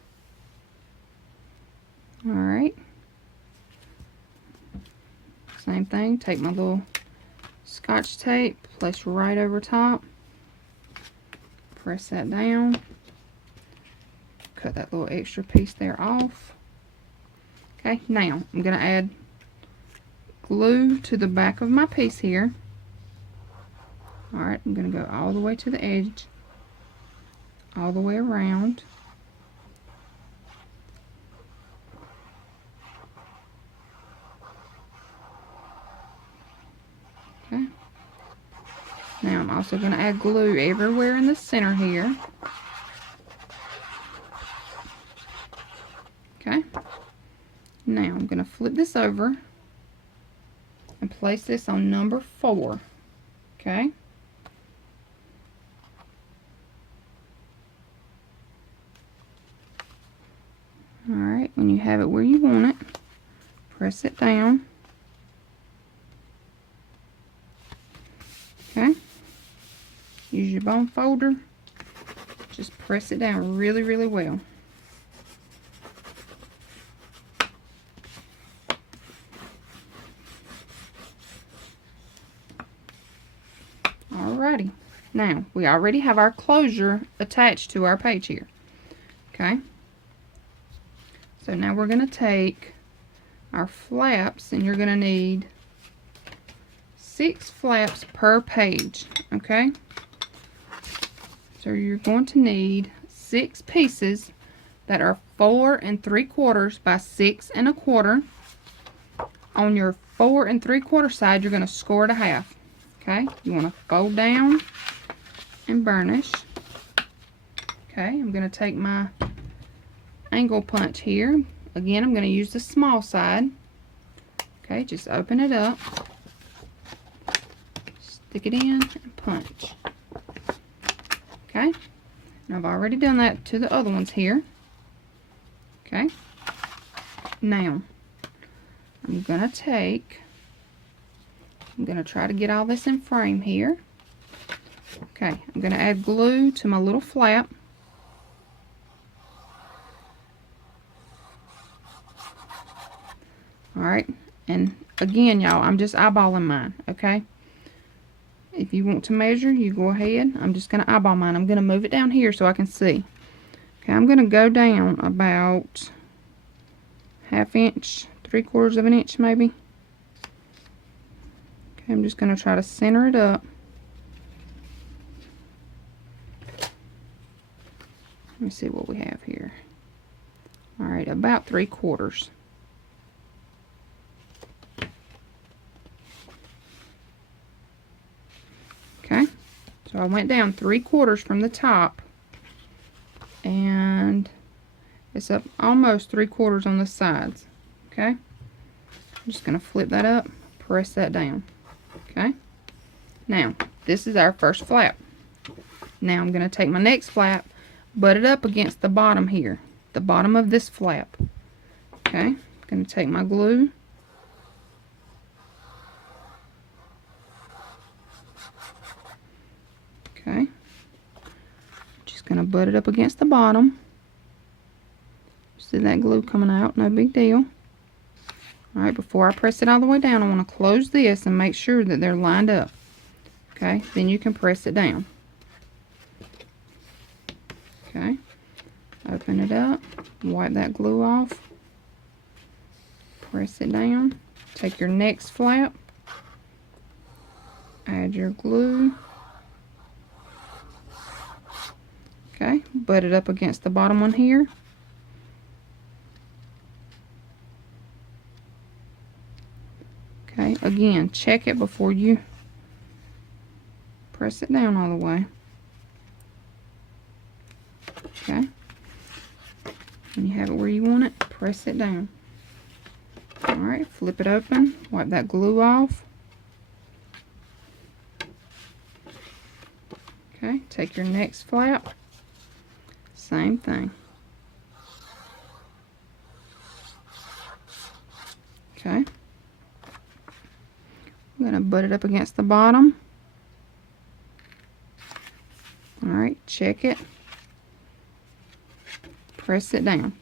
Alright. Same thing, take my little Scotch tape, place right over top, press that down, cut that little extra piece there off. Okay, now I'm going to add glue to the back of my piece here. Alright, I'm going to go all the way to the edge, all the way around. Okay. Now I'm also going to add glue everywhere in the center here. Okay. Now I'm going to flip this over and place this on number 4. Okay. Alright, when you have it where you want it, press it down. Okay. Use your bone folder. Just press it down really, really well. Alrighty. Now, we already have our closure attached to our page here. Okay. So now we're going to take our flaps, and you're going to need 6 flaps per page. Okay. So you're going to need 6 pieces that are 4 3/4 by 6 1/4. On your 4 3/4 side, you're going to score it a half. Okay, you want to fold down and burnish. Okay, I'm going to take my angle punch here. Again, I'm going to use the small side. Okay, just open it up, stick it in, and punch. Okay, and I've already done that to the other ones here. Okay, now I'm going to try to get all this in frame here. Okay, I'm going to add glue to my little flap. Alright, and again, y'all, I'm just eyeballing mine, okay? If you want to measure, you go ahead. I'm just going to eyeball mine. I'm going to move it down here so I can see. Okay, I'm going to go down about 1/2 inch, 3/4 of an inch maybe. Okay, I'm just going to try to center it up. Let me see what we have here. Alright, about 3/4. Okay, so I went down 3/4 from the top, and it's up almost 3/4 on the sides. Okay, I'm just going to flip that up, press that down. Okay, now this is our first flap. Now I'm going to take my next flap, butt it up against the bottom here, the bottom of this flap. Okay, I'm going to take my glue. Okay, just going to butt it up against the bottom. See that glue coming out? No big deal. Alright, before I press it all the way down, I want to close this and make sure that they're lined up. Okay, then you can press it down. Okay, open it up, wipe that glue off, press it down, take your next flap, add your glue. Okay, butt it up against the bottom one here. Okay, again, check it before you press it down all the way. Okay, when you have it where you want it, press it down. Alright, flip it open, wipe that glue off. Okay, take your next flap, same thing. Okay, I'm going to butt it up against the bottom. Alright, check it. Press it down.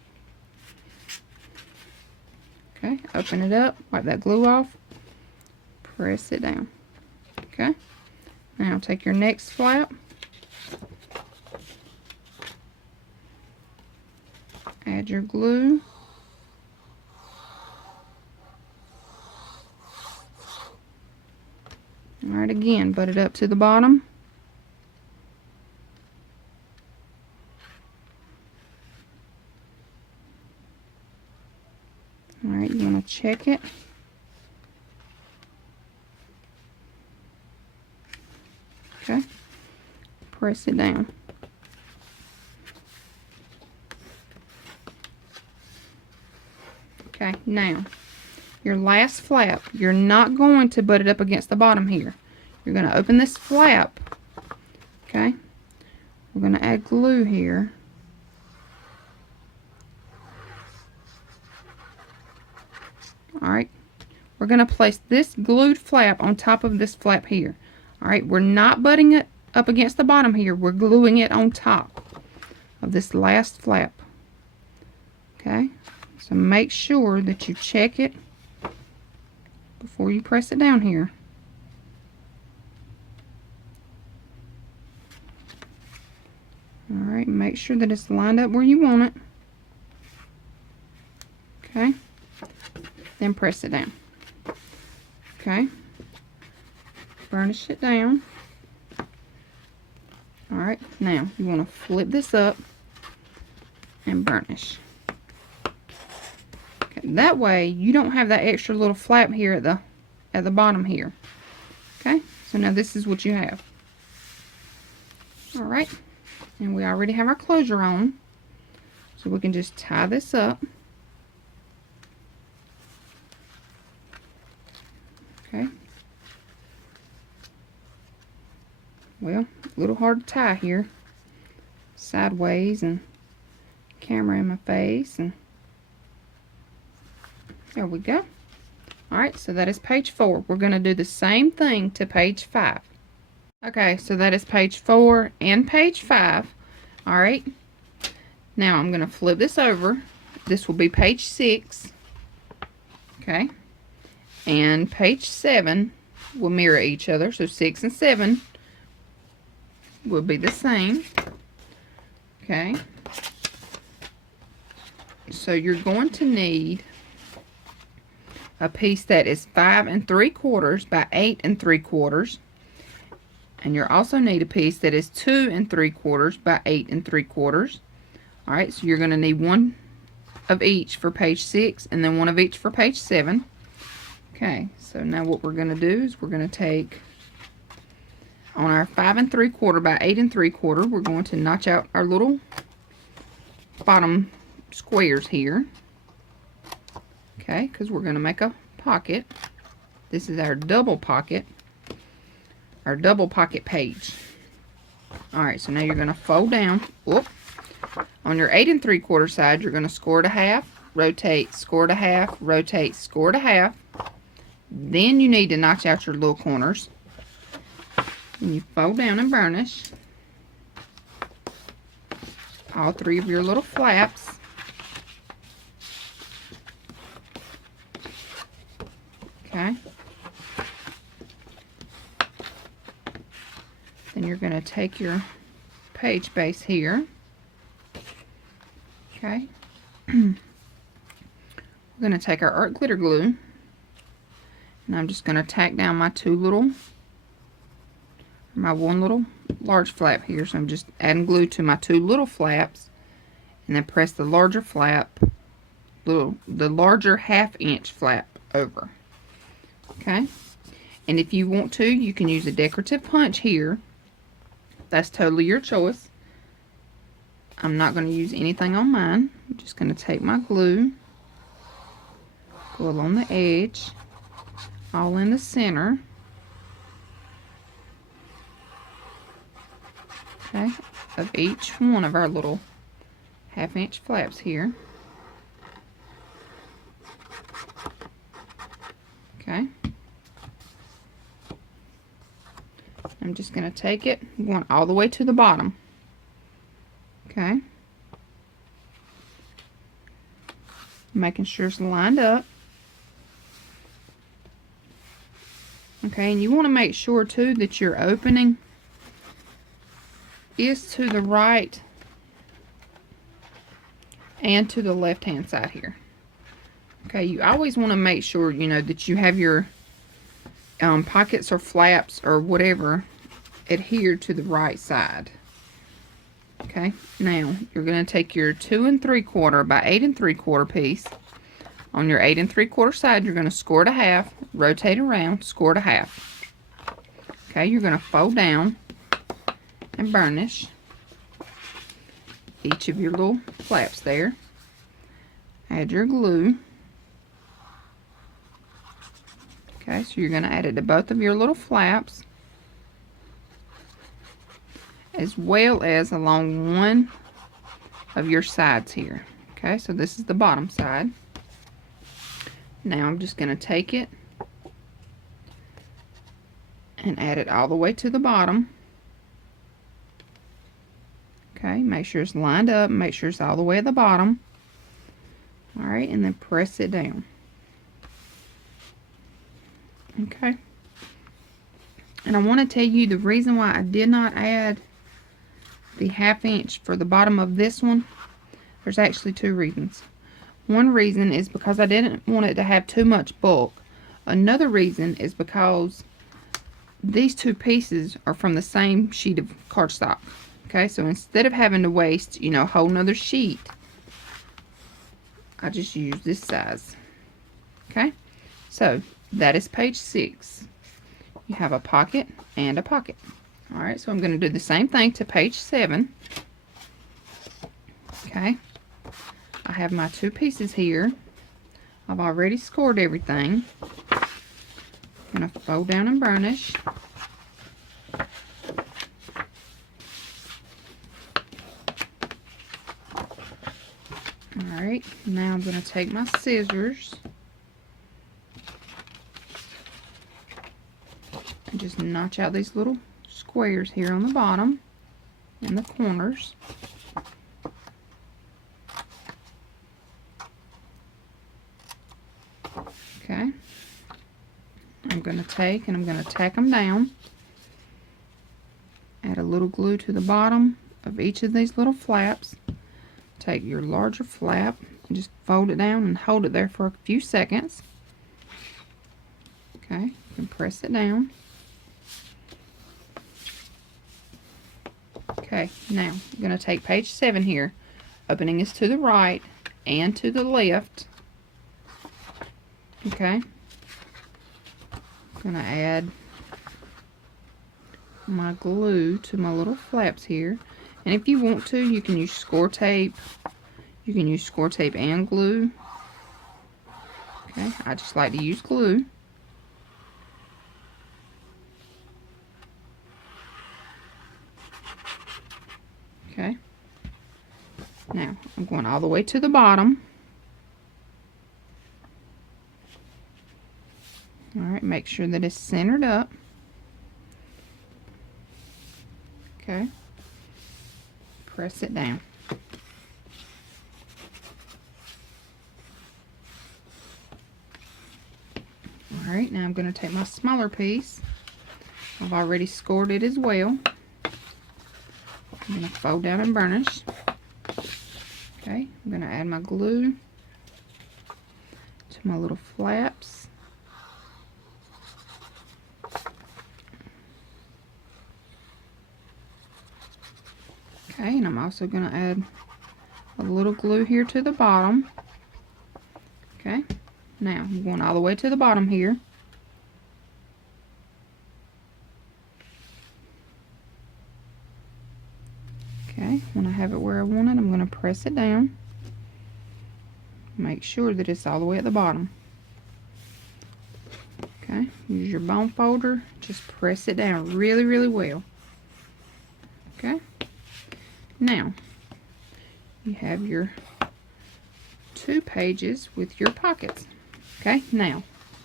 Okay, open it up, wipe that glue off, press it down. Okay, now take your next flap, add your glue. Alright, again, butt it up to the bottom. Alright, you want to check it. Okay, press it down. Okay, now, your last flap, you're not going to butt it up against the bottom here. You're going to open this flap, okay? We're going to add glue here. Alright, we're going to place this glued flap on top of this flap here. Alright, we're not butting it up against the bottom here. We're gluing it on top of this last flap. Okay, so make sure that you check it before you press it down here. Alright, make sure that it's lined up where you want it. Okay, then press it down. Okay, burnish it down. Alright, now you want to flip this up and burnish. Okay, that way you don't have that extra little flap here at the bottom here. Okay, so now this is what you have. Alright, and we already have our closure on, so we can just tie this up. Okay. Well, a little hard to tie here. Sideways and camera in my face, and there we go. Alright, so that is page 4. We're going to do the same thing to page 5. Okay, so that is page 4 and page 5. Alright, now I'm going to flip this over. This will be page 6. Okay, and page 7 will mirror each other, so 6 and 7 will be the same. Okay, so you're going to need a piece that is 5 3/4 by 8 3/4, and you also need a piece that is 2 3/4 by 8 3/4. All right, so you're going to need one of each for page 6 and then one of each for page 7. Okay, so now what we're going to do is we're going to take on our 5 3/4 by 8 3/4, we're going to notch out our little bottom squares here. Okay, because we're going to make a pocket. This is our double pocket page. Alright, so now you're going to fold down. Whoop. On your 8 3/4 side, you're going to score it a half, rotate, score it a half, rotate, score it a half. Then you need to notch out your little corners. And you fold down and burnish all 3 of your little flaps. Okay. Then you're going to take your page base here. Okay. We're going to take our art glitter glue, and I'm just going to tack down my one little large flap here. So I'm just adding glue to my 2 little flaps, and then press the larger flap, the larger 1/2 inch flap over. Okay, and if you want to, you can use a decorative punch here. That's totally your choice. I'm not going to use anything on mine. I'm just going to take my glue, go along the edge, all in the center. Okay, of each one of our little 1/2 inch flaps here. Okay. I'm just going to take it, going all the way to the bottom. Okay. Making sure it's lined up. Okay, and you want to make sure too that your opening is to the right and to the left hand side here. Okay, you always want to make sure, you know, that you have your pockets or flaps or whatever adhere to the right side. Okay, now you're going to take your 2 3/4 by 8 3/4 piece. On your 8 3/4 side, you're going to score it a half, rotate around, score it a half. Okay, you're going to fold down and burnish each of your little flaps there. Add your glue. Okay, so you're going to add it to both of your little flaps, as well as along one of your sides here. Okay, so this is the bottom side. Now I'm just going to take it and add it all the way to the bottom. Okay, make sure it's lined up, make sure it's all the way at the bottom. Alright, and then press it down. Okay. And I want to tell you the reason why I did not add the 1/2 inch for the bottom of this one. There's actually 2 reasons. One reason is because I didn't want it to have too much bulk. Another reason is because these 2 pieces are from the same sheet of cardstock. Okay, so instead of having to waste, you know, a whole nother sheet, I just use this size. Okay, so that is page 6. You have a pocket and a pocket. Alright, so I'm going to do the same thing to page 7. Okay, I have my 2 pieces here. I've already scored everything. I'm going to fold down and burnish. Alright, now I'm going to take my scissors and just notch out these little squares here on the bottom and the corners. Okay, I'm going to take and I'm going to tack them down. Add a little glue to the bottom of each of these little flaps. Take your larger flap and just fold it down and hold it there for a few seconds. Okay, you can press it down. Okay, now I'm going to take page 7 here. Opening is to the right and to the left. Okay, I'm going to add my glue to my little flaps here. And if you want to, you can use score tape. You can use score tape and glue. Okay, I just like to use glue. Okay, now I'm going all the way to the bottom. Alright, make sure that it's centered up. Okay, press it down. Alright, now I'm going to take my smaller piece. I've already scored it as well. I'm going to fold down and burnish. Okay, I'm going to add my glue to my little flaps. Okay, and I'm also going to add a little glue here to the bottom. Okay, now I'm going all the way to the bottom here. Okay, when I have it where I want it, I'm going to press it down. Make sure that it's all the way at the bottom. Okay, use your bone folder, just press it down really, really well. Okay, now you have your 2 pages with your pockets. Okay, now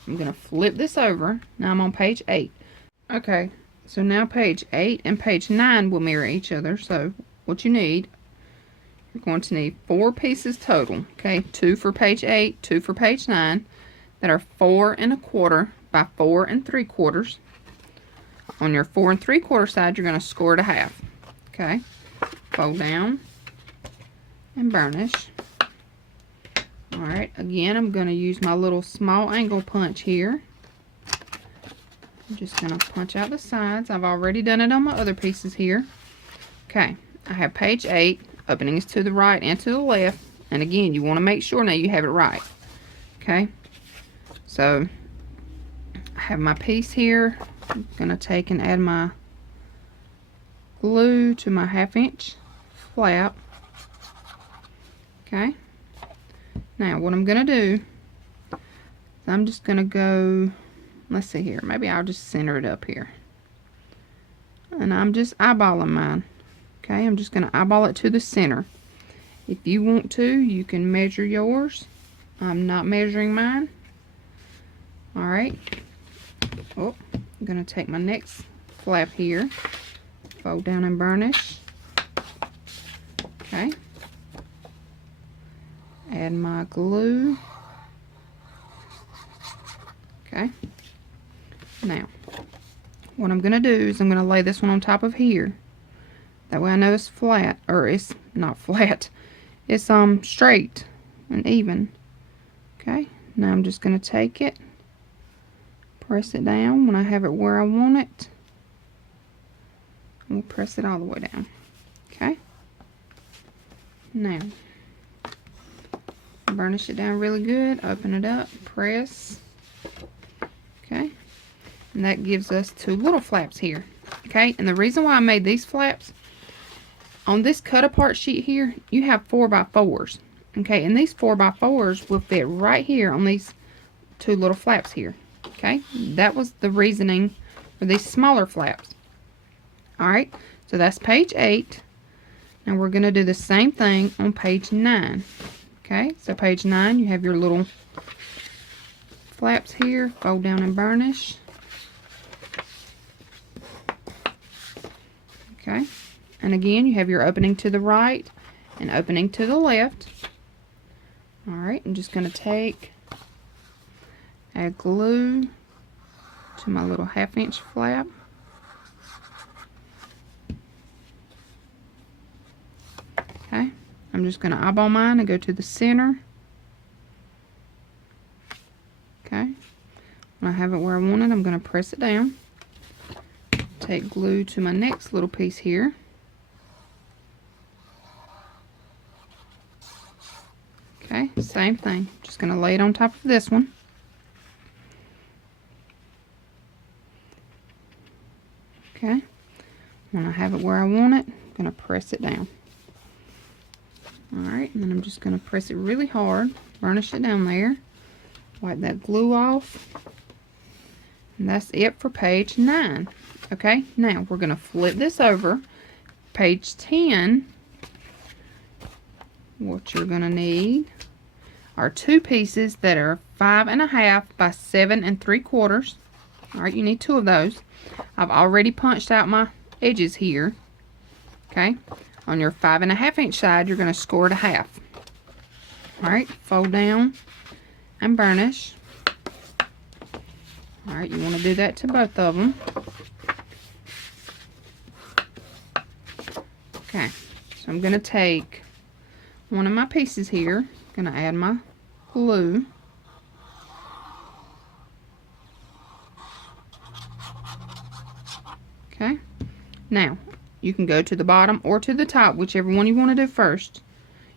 I'm going to flip this over. Now I'm on page 8. Okay, so now page 8 and page 9 will mirror each other. So what you need, you're going to need 4 pieces total. Okay, 2 for page 8, 2 for page 9, that are 4 1/4 by 4 3/4. On your 4 3/4 side, you're going to score it a half. Okay, fold down and burnish. Alright, again, I'm going to use my little small angle punch here. I'm just going to punch out the sides. I've already done it on my other pieces here. Okay, I have page 8. Opening is to the right and to the left. And again, you want to make sure now you have it right. Okay, so I have my piece here. I'm going to take and add my glue to my 1/2 inch flap. Okay, now what I'm going to do is I'm just going to go let's see here. Maybe I'll just center it up here. And I'm just eyeballing mine. Okay, I'm just going to eyeball it to the center. If you want to, you can measure yours. I'm not measuring mine. Alright. Oh, I'm going to take my next flap here. Fold down and burnish. Okay. Add my glue. Okay. Now, what I'm going to do is I'm going to lay this one on top of here. That way I know it's flat, or it's not flat. It's straight and even. Okay. Now I'm just going to take it, press it down when I have it where I want it. We'll press it all the way down. Okay. Now, burnish it down really good. Open it up. Press. Okay. And that gives us 2 little flaps here. Okay. And the reason why I made these flaps, on this cut apart sheet here, you have 4x4s. Okay. And these 4x4s will fit right here on these 2 little flaps here. Okay. That was the reasoning for these smaller flaps. Alright, so that's page 8. Now we're going to do the same thing on page 9. Okay, so page 9, you have your little flaps here. Fold down and burnish. Okay, and again, you have your opening to the right and opening to the left. Alright, I'm just going to add glue to my little 1/2 inch flap. Okay, I'm just going to eyeball mine and go to the center. Okay, when I have it where I want it, I'm going to press it down. Take glue to my next little piece here. Okay, same thing. Just going to lay it on top of this one. Okay, when I have it where I want it, I'm going to press it down. Alright, and then I'm just going to press it really hard, burnish it down there, wipe that glue off, and that's it for page 9. Okay, now we're going to flip this over. Page 10, what you're going to need are 2 pieces that are 5.5 by 7 3/4. Alright, you need 2 of those. I've already punched out my edges here. Okay. On your 5.5 inch side, you're going to score it 1/2. Alright, fold down and burnish. Alright, you want to do that to both of them. Okay, so I'm going to take one of my pieces here, going to add my glue. Okay, now you can go to the bottom or to the top, whichever one you want to do first.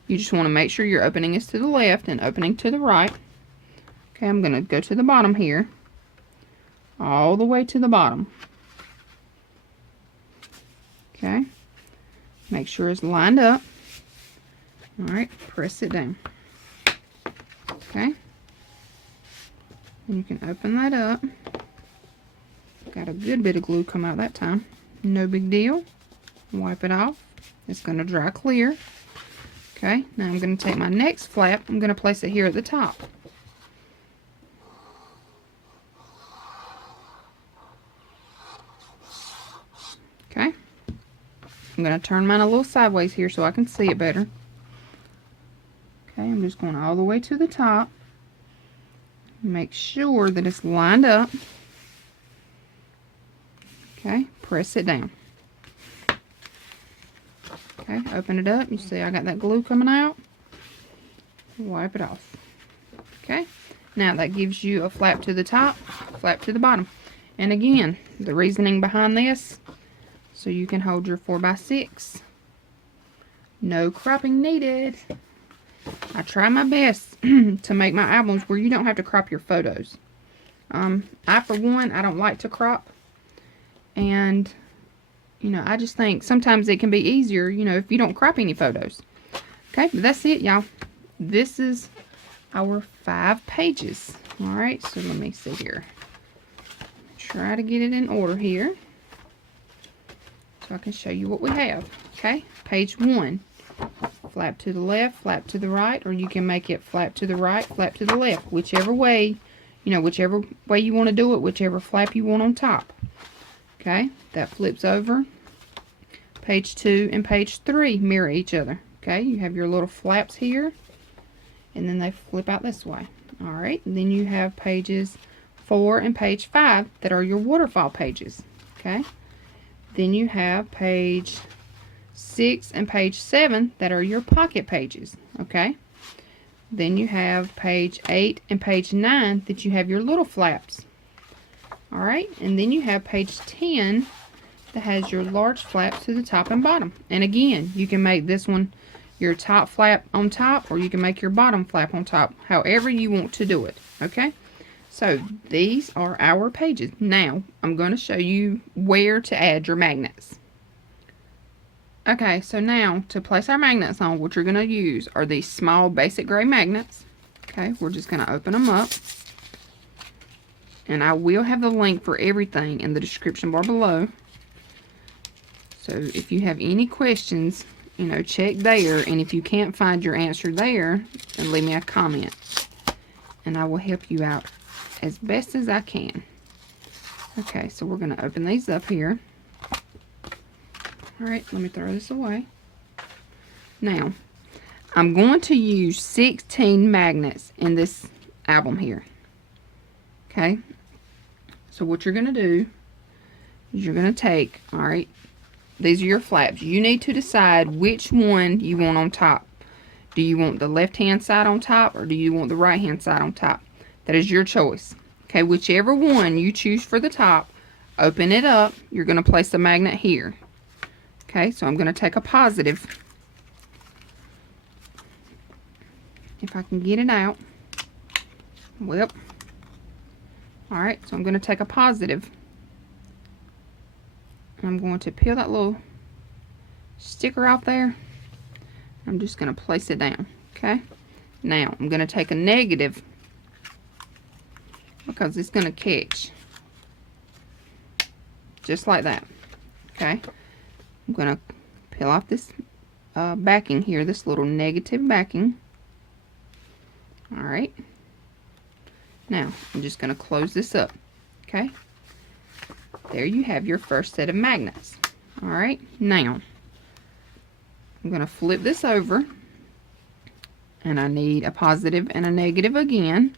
You just want to make sure your opening is to the left and opening to the right. Okay, I'm going to go to the bottom here, all the way to the bottom. Okay, make sure it's lined up. Alright, press it down. Okay, and you can open that up. Got a good bit of glue come out that time. No big deal. Wipe it off. It's going to dry clear. Okay, now I'm going to take my next flap. I'm going to place it here at the top. Okay, I'm going to turn mine a little sideways here so I can see it better. Okay, I'm just going all the way to the top. Make sure that it's lined up. Okay, press it down. Okay, open it up. You see I got that glue coming out. Wipe it off. Okay, now that gives you a flap to the top, flap to the bottom. And again, the reasoning behind this, so you can hold your 4x6. No cropping needed. I try my best to make my albums where you don't have to crop your photos. I, for one, I don't like to crop. And, you know, I just think sometimes it can be easier, you know, if you don't crop any photos. Okay, but that's it, y'all. This is our 5 pages. Alright, so let me see here. try to get it in order here so I can show you what we have. Okay, page 1. Flap to the left, flap to the right, or you can make it flap to the right, flap to the left. Whichever way, whichever way you want to do it, whichever flap you want on top. Okay, that flips over. Page 2 and page 3 mirror each other. Okay, you have your little flaps here, and then they flip out this way. Alright, then you have pages 4 and page 5 that are your waterfall pages. Okay, then you have page 6 and page 7 that are your pocket pages. Okay, then you have page 8 and page 9 that you have your little flaps. Alright, and then you have page 10 that has your large flaps to the top and bottom. And again, you can make this one your top flap on top, or you can make your bottom flap on top, however you want to do it. Okay, so these are our pages. Now I'm going to show you where to add your magnets. Okay, so now to place our magnets on, what you're going to use are these small basic gray magnets. Okay, we're just going to open them up, and I will have the link for everything in the description bar below. So if you have any questions, check there, and if you can't find your answer there, then leave me a comment, and I will help you out as best as I can. Okay, so we're going to open these up here. Alright, let me throw this away. Now, I'm going to use 16 magnets in this album here. Okay, so what you're going to do is you're going to take, alright, these are your flaps. You need to decide which one you want on top. Do you want the left hand side on top, or do you want the right hand side on top? That is your choice. Okay, whichever one you choose for the top, open it up. You're going to place the magnet here. Okay, so I'm going to take a positive. If I can get it out. Well, alright, so I'm going to take a positive. I'm going to peel that little sticker off there. I'm just going to place it down. Okay, now I'm going to take a negative, because it's going to catch just like that. Okay, I'm going to peel off this backing here, this little negative backing. Alright, now I'm just going to close this up. Okay, there you have your first set of magnets. Alright, now I'm going to flip this over, and I need a positive and a negative again.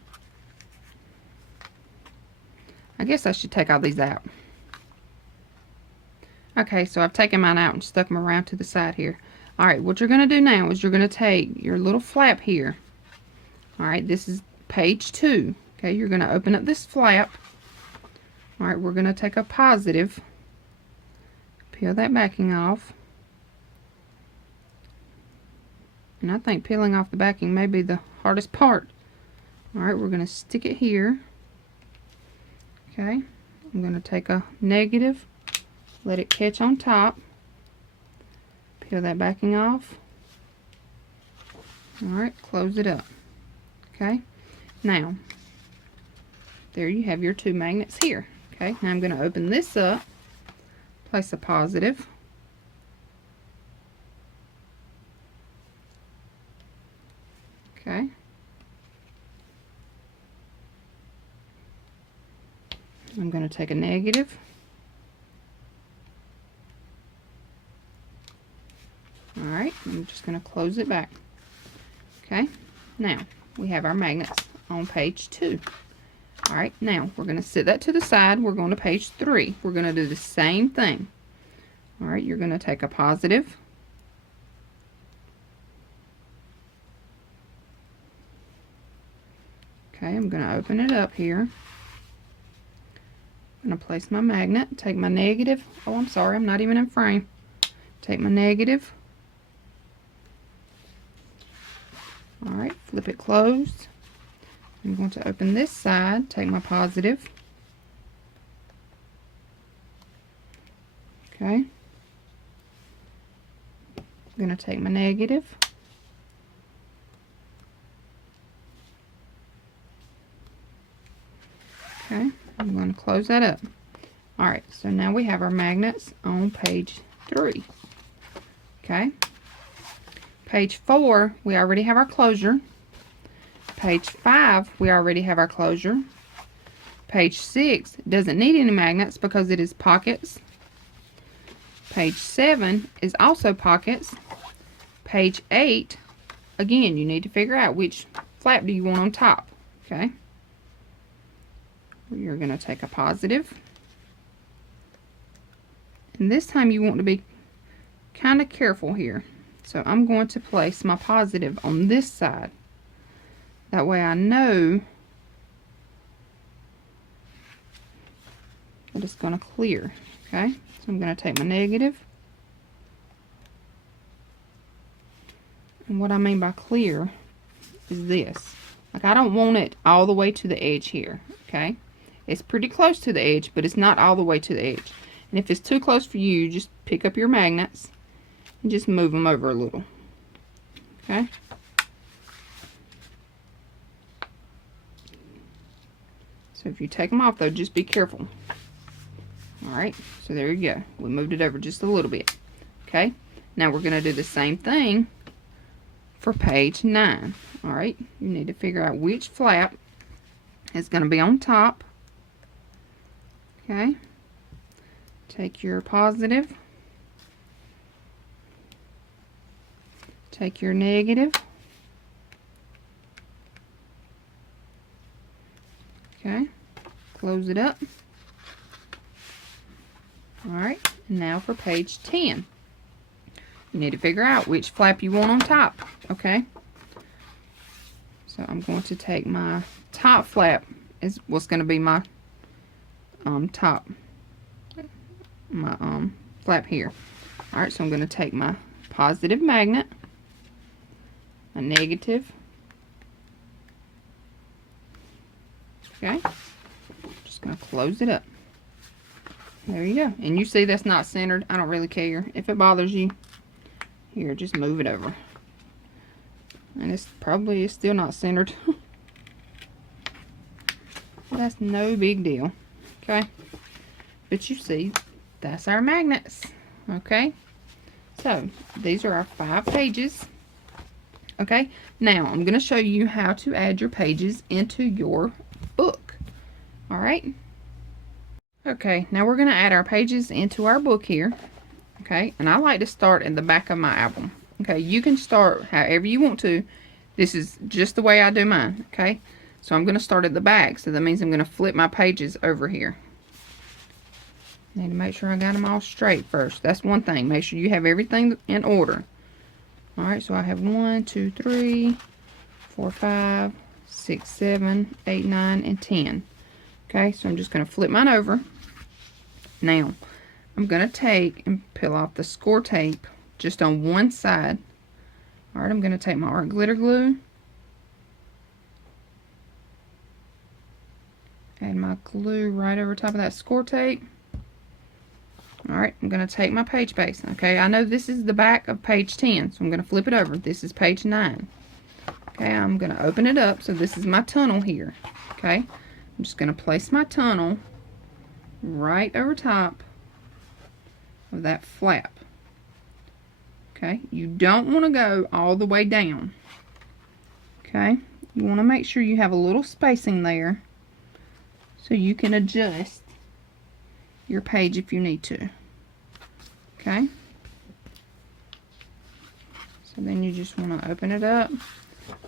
I guess I should take all these out. Okay, so I've taken mine out and stuck them around to the side here. Alright, what you're going to do now is you're going to take your little flap here. Alright, this is page 2. Okay, you're going to open up this flap. Alright, we're going to take a positive, peel that backing off, and I think peeling off the backing may be the hardest part. Alright, we're going to stick it here. Okay, I'm going to take a negative, let it catch on top, peel that backing off. Alright, close it up. Okay, now there you have your 2 magnets here. Okay, now I'm going to open this up, place a positive, okay, I'm going to take a negative, alright, I'm just going to close it back. Okay, now we have our magnets on page 2. Alright, now we're going to set that to the side. We're going to page 3. We're going to do the same thing. Alright, you're going to take a positive. Okay, I'm going to open it up here. I'm going to place my magnet, take my negative. Oh, I'm sorry, I'm not even in frame. Take my negative. Alright, flip it closed. I'm going to open this side, take my positive. Okay. I'm going to take my negative. Okay, I'm going to close that up. Alright, so now we have our magnets on page 3. Okay. Page 4, we already have our closure. Page 5, we already have our closure. Page 6 doesn't need any magnets because it is pockets. Page 7 is also pockets. Page 8, again, you need to figure out which flap do you want on top. Okay. You're going to take a positive. And this time you want to be kind of careful here. So I'm going to place my positive on this side. That way I know that it's going to clear. Okay, so I'm going to take my negative. And what I mean by clear is this. Like, I don't want it all the way to the edge here. Okay, it's pretty close to the edge, but it's not all the way to the edge. And if it's too close for you, just pick up your magnets and just move them over a little. Okay. So if you take them off, though, just be careful. Alright, so there you go. We moved it over just a little bit. Okay, now we're going to do the same thing for page 9. Alright, you need to figure out which flap is going to be on top. Okay, take your positive, take your negative. Okay, close it up. Alright, and now for page 10. You need to figure out which flap you want on top. Okay, so I'm going to take my top flap is what's going to be my top, my flap here. Alright, so I'm going to take my positive magnet, a negative. Okay, just going to close it up. There you go. And you see that's not centered. I don't really care. If it bothers you, here, just move it over. And it's probably still not centered. That's no big deal. Okay, but you see, that's our magnets. Okay, so these are our 5 pages. Okay, now I'm going to show you how to add your pages into your book. Alright, okay, now we're going to add our pages into our book here. Okay, and I like to start in the back of my album. Okay, you can start however you want to. This is just the way I do mine. Okay, so I'm going to start at the back, so that means I'm going to flip my pages over here. Need to make sure I got them all straight first. That's one thing. Make sure you have everything in order. Alright, so I have 1, 2, 3, 4, 5, 6, 7, 8, 9, and 10. Okay, so I'm just going to flip mine over. Now, I'm going to take and peel off the score tape just on one side. Alright, I'm going to take my art glitter glue. Add my glue right over top of that score tape. Alright, I'm going to take my page base. Okay, I know this is the back of page 10, so I'm going to flip it over. This is page 9. Okay, I'm going to open it up, so this is my tunnel here. Okay, I'm just going to place my tunnel right over top of that flap. Okay, you don't want to go all the way down. Okay, you want to make sure you have a little spacing there so you can adjust your page if you need to. Okay, so then you just want to open it up,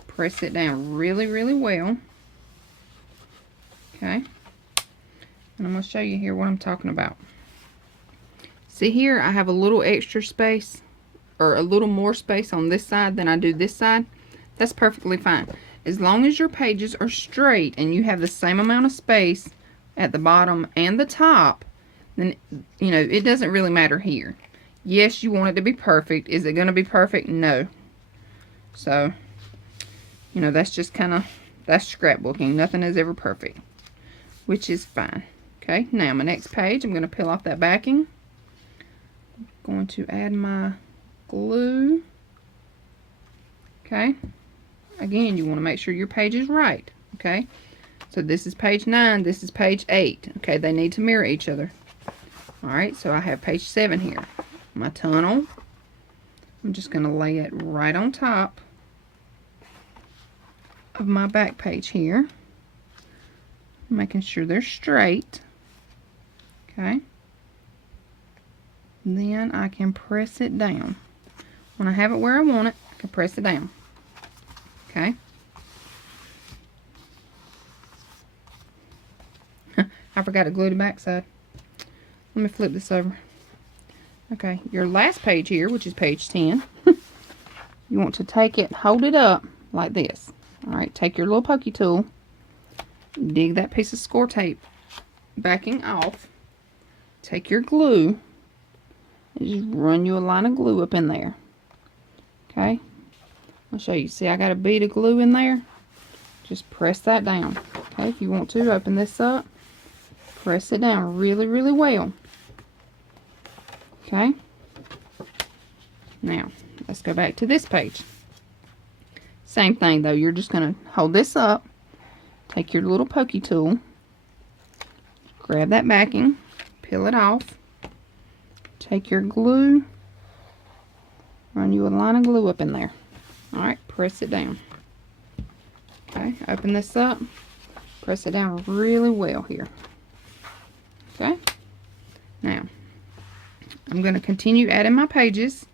press it down really, really well. Okay, and I'm going to show you here what I'm talking about. See here, I have a little extra space, or a little more space on this side than I do this side. That's perfectly fine. As long as your pages are straight and you have the same amount of space at the bottom and the top, then, you know, it doesn't really matter here. Yes, you want it to be perfect. Is it going to be perfect? No. So, you know, that's just kind of, that's scrapbooking. Nothing is ever perfect, which is fine. Okay, now my next page, I'm going to peel off that backing. I'm going to add my glue. Okay, again, you want to make sure your page is right. Okay, so this is page 9, this is page 8. Okay, they need to mirror each other. Alright, so I have page 7 here. My tunnel. I'm just going to lay it right on top of my back page here. Making sure they're straight. Okay. Then I can press it down. When I have it where I want it, I can press it down. Okay. I forgot to glue the back side. Let me flip this over. Okay, your last page here, which is page 10, you want to take it, hold it up like this. Alright, take your little pokey tool, dig that piece of score tape backing off, take your glue, and just run you a line of glue up in there. Okay, I'll show you. See, I got a bead of glue in there. Just press that down. Okay, if you want to, open this up, press it down really, really well. Okay, now let's go back to this page. Same thing though, you're just going to hold this up, take your little pokey tool, grab that backing, peel it off, take your glue, run you a line of glue up in there. Alright, press it down. Okay, open this up, press it down really well here. Okay, now I'm going to continue adding my pages,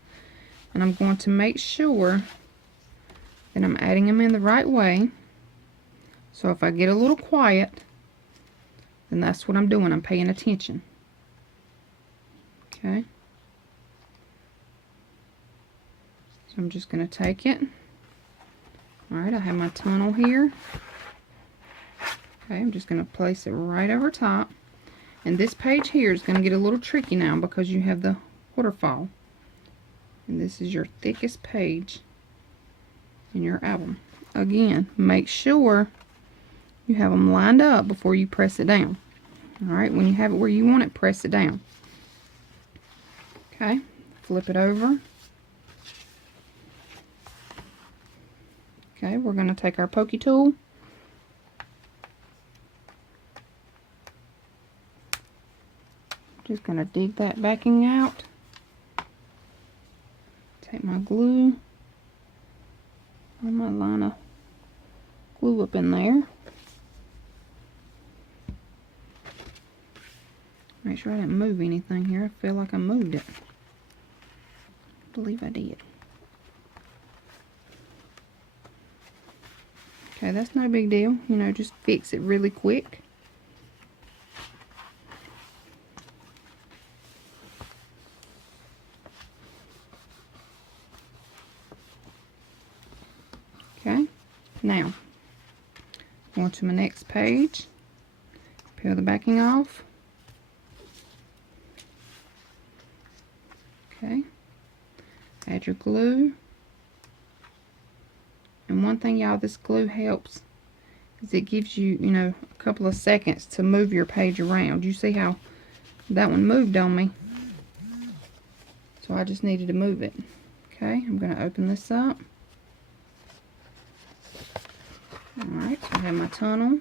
and I'm going to make sure that I'm adding them in the right way. So if I get a little quiet, then that's what I'm doing. I'm paying attention. Okay. So I'm just going to take it. Alright, I have my tunnel here. Okay, I'm just going to place it right over top. And this page here is going to get a little tricky now because you have the waterfall. And this is your thickest page in your album. Again, make sure you have them lined up before you press it down. Alright, when you have it where you want it, press it down. Okay, flip it over. Okay, we're going to take our pokey tool. Just going to dig that backing out. Take my glue. Run my line of glue up in there. Make sure I didn't move anything here. I feel like I moved it. I believe I did. Okay, that's no big deal. You know, just fix it really quick. Okay, now on to my next page. Peel the backing off. Okay, add your glue. And one thing, y'all, this glue helps is it gives you, you know, a couple of seconds to move your page around. You see how that one moved on me? So I just needed to move it. Okay, I'm going to open this up. Alright, so I have my tunnel.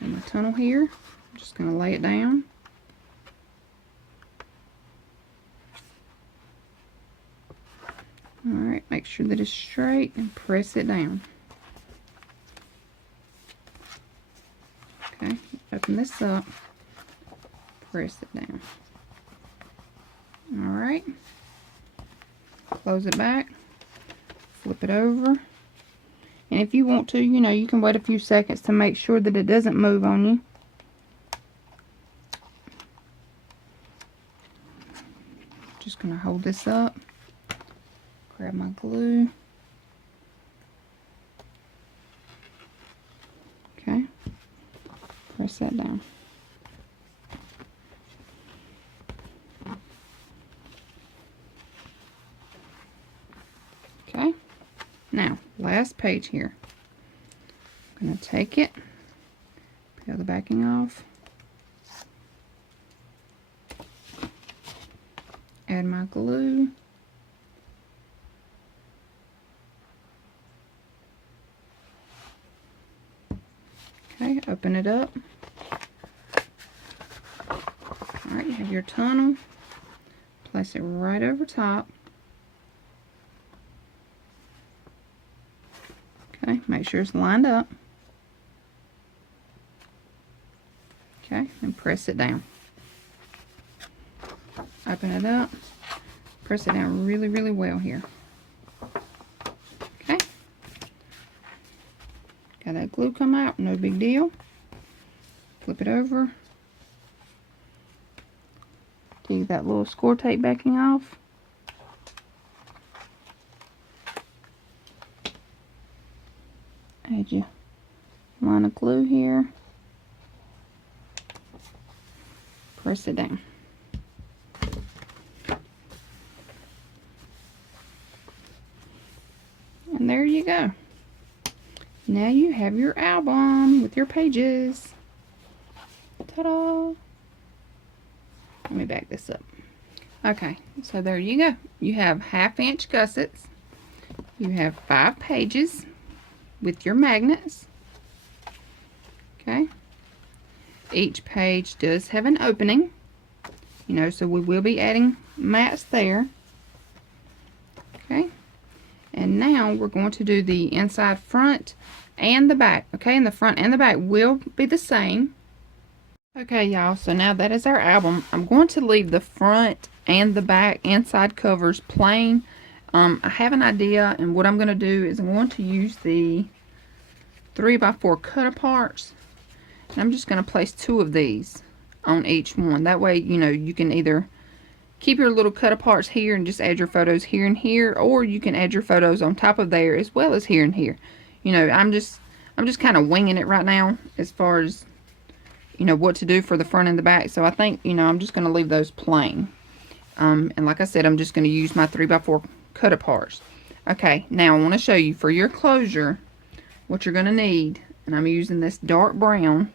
I have my tunnel here. I'm just going to lay it down. Alright, make sure that it's straight and press it down. Okay, open this up, press it down. Alright, close it back, flip it over. And if you want to, you know, you can wait a few seconds to make sure that it doesn't move on you. Just going to hold this up. Grab my glue. Okay. Press that down. Okay. Now, last page here. I'm going to take it, peel the backing off, add my glue. Okay, open it up. your tunnel, place it right over top. Okay, make sure it's lined up. Okay, and press it down. Open it up, press it down really, really well here. Okay, got that glue come out, no big deal. Flip it over. Take that little score tape backing off. Add your line of glue here. Press it down. And there you go. Now you have your album with your pages. Ta-da! Let me back this up. Okay, so there you go. You have 1/2 inch gussets. You have 5 pages with your magnets. Okay. Each page does have an opening. You know, so we will be adding mats there. Okay. And now we're going to do the inside front and the back. Okay, and the front and the back will be the same. Okay, y'all, so now that is our album. I'm going to leave the front and the back inside covers plain. I have an idea, and what I'm going to do is I'm going to use the 3x4 cut-aparts. And I'm just going to place 2 of these on each one. That way, you know, you can either keep your little cut-aparts here and just add your photos here and here, or you can add your photos on top of there as well as here and here. You know, I'm just kind of winging it right now as far as, you know, what to do for the front and the back. So I think, you know, I'm just going to leave those plain. And like I said, I'm just going to use my 3x4 cut-aparts. Okay, now I want to show you for your closure what you're going to need. And I'm using this dark brown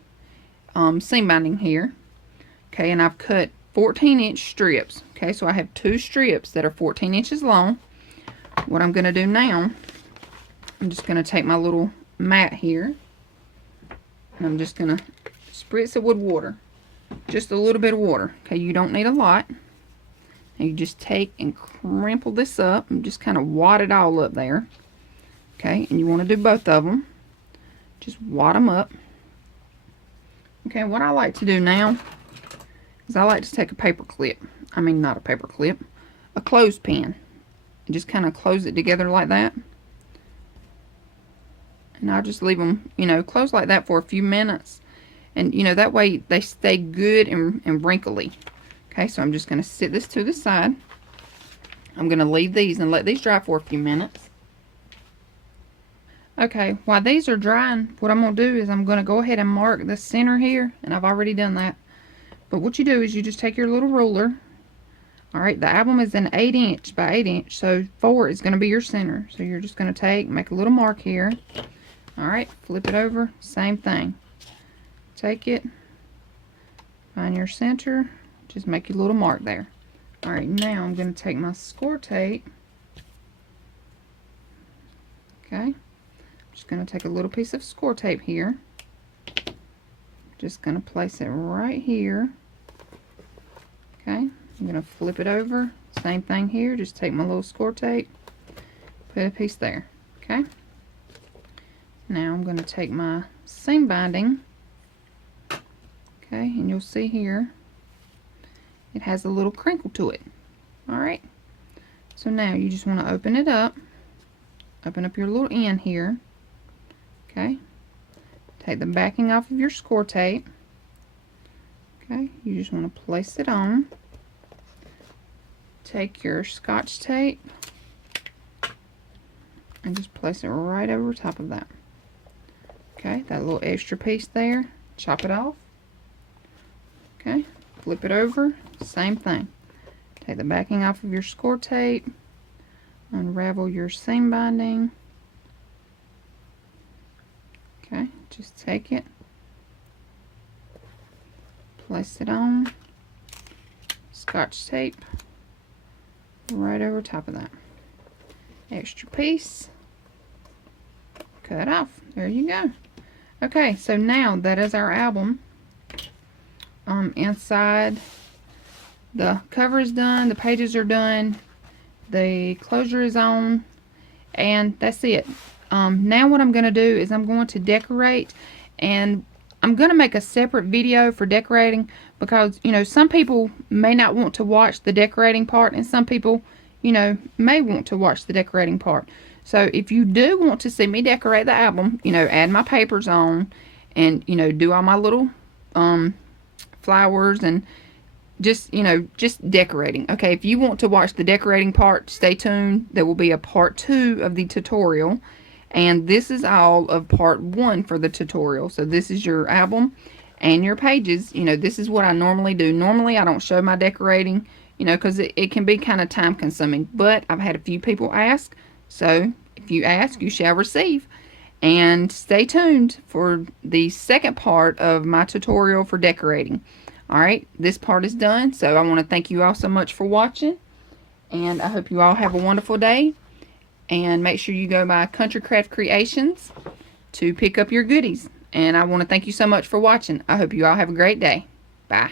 seam binding here. Okay, and I've cut 14-inch strips. Okay, so I have 2 strips that are 14 inches long. What I'm going to do now, I'm just going to take my little mat here, and I'm just going to spritz it with water. Just a little bit of water. Okay, you don't need a lot. And you just take and crumple this up and just kind of wad it all up there. Okay, and you want to do both of them. Just wad them up. Okay, what I like to do now is I like to take a paper clip. I mean, not a paper clip, a clothespin. And just kind of close it together like that. And I'll just leave them, you know, closed like that for a few minutes. And, you know, that way they stay good and wrinkly. Okay, so I'm just going to sit this to the side. I'm going to leave these and let these dry for a few minutes. Okay, while these are drying, what I'm going to do is I'm going to go ahead and mark the center here. And I've already done that. But what you do is you just take your little ruler. Alright, the album is an 8-inch by 8-inch. So 4 is going to be your center. So you're just going to make a little mark here. Alright, flip it over. Same thing. Take it. Find your center. Just make your little mark there. Alright, now I'm going to take my score tape. Okay. I'm just going to take a little piece of score tape here. Just going to place it right here. Okay. I'm going to flip it over. Same thing here. Just take my little score tape. Put a piece there. Okay. Now I'm going to take my seam binding. Okay. And you'll see here it has a little crinkle to it. Alright. So now you just want to open it up. Open up your little end here. Okay. Take the backing off of your score tape. Okay. You just want to place it on. Take your Scotch tape and just place it right over top of that. Okay. That little extra piece there. Chop it off. Okay. Flip it over. Same thing. Take the backing off of your score tape. Unravel your seam binding. Okay, just take it. Place it on. Scotch tape. Right over top of that. Extra piece. Cut off. There you go. Okay, so now that is our album. Inside The cover is done, the pages are done, the closure is on, and that's it. Now what I'm going to do is I'm going to decorate, and I'm going to make a separate video for decorating because, you know, some people may not want to watch the decorating part, and some people, you know, may want to watch the decorating part. So if you do want to see me decorate the album, you know, add my papers on and, you know, do all my little flowers and just, you know, just decorating. Okay, if you want to watch the decorating part, stay tuned. There will be a part 2 of the tutorial. And this is all of part 1 for the tutorial. So this is your album and your pages. You know, this is what I normally do. Normally I don't show my decorating, you know, because it can be kind of time consuming. But I've had a few people ask. So if you ask, you shall receive. And stay tuned for the second part of my tutorial for decorating. Alright, this part is done. So I want to thank you all so much for watching. And I hope you all have a wonderful day. And make sure you go by Country Craft Creations to pick up your goodies. And I want to thank you so much for watching. I hope you all have a great day. Bye.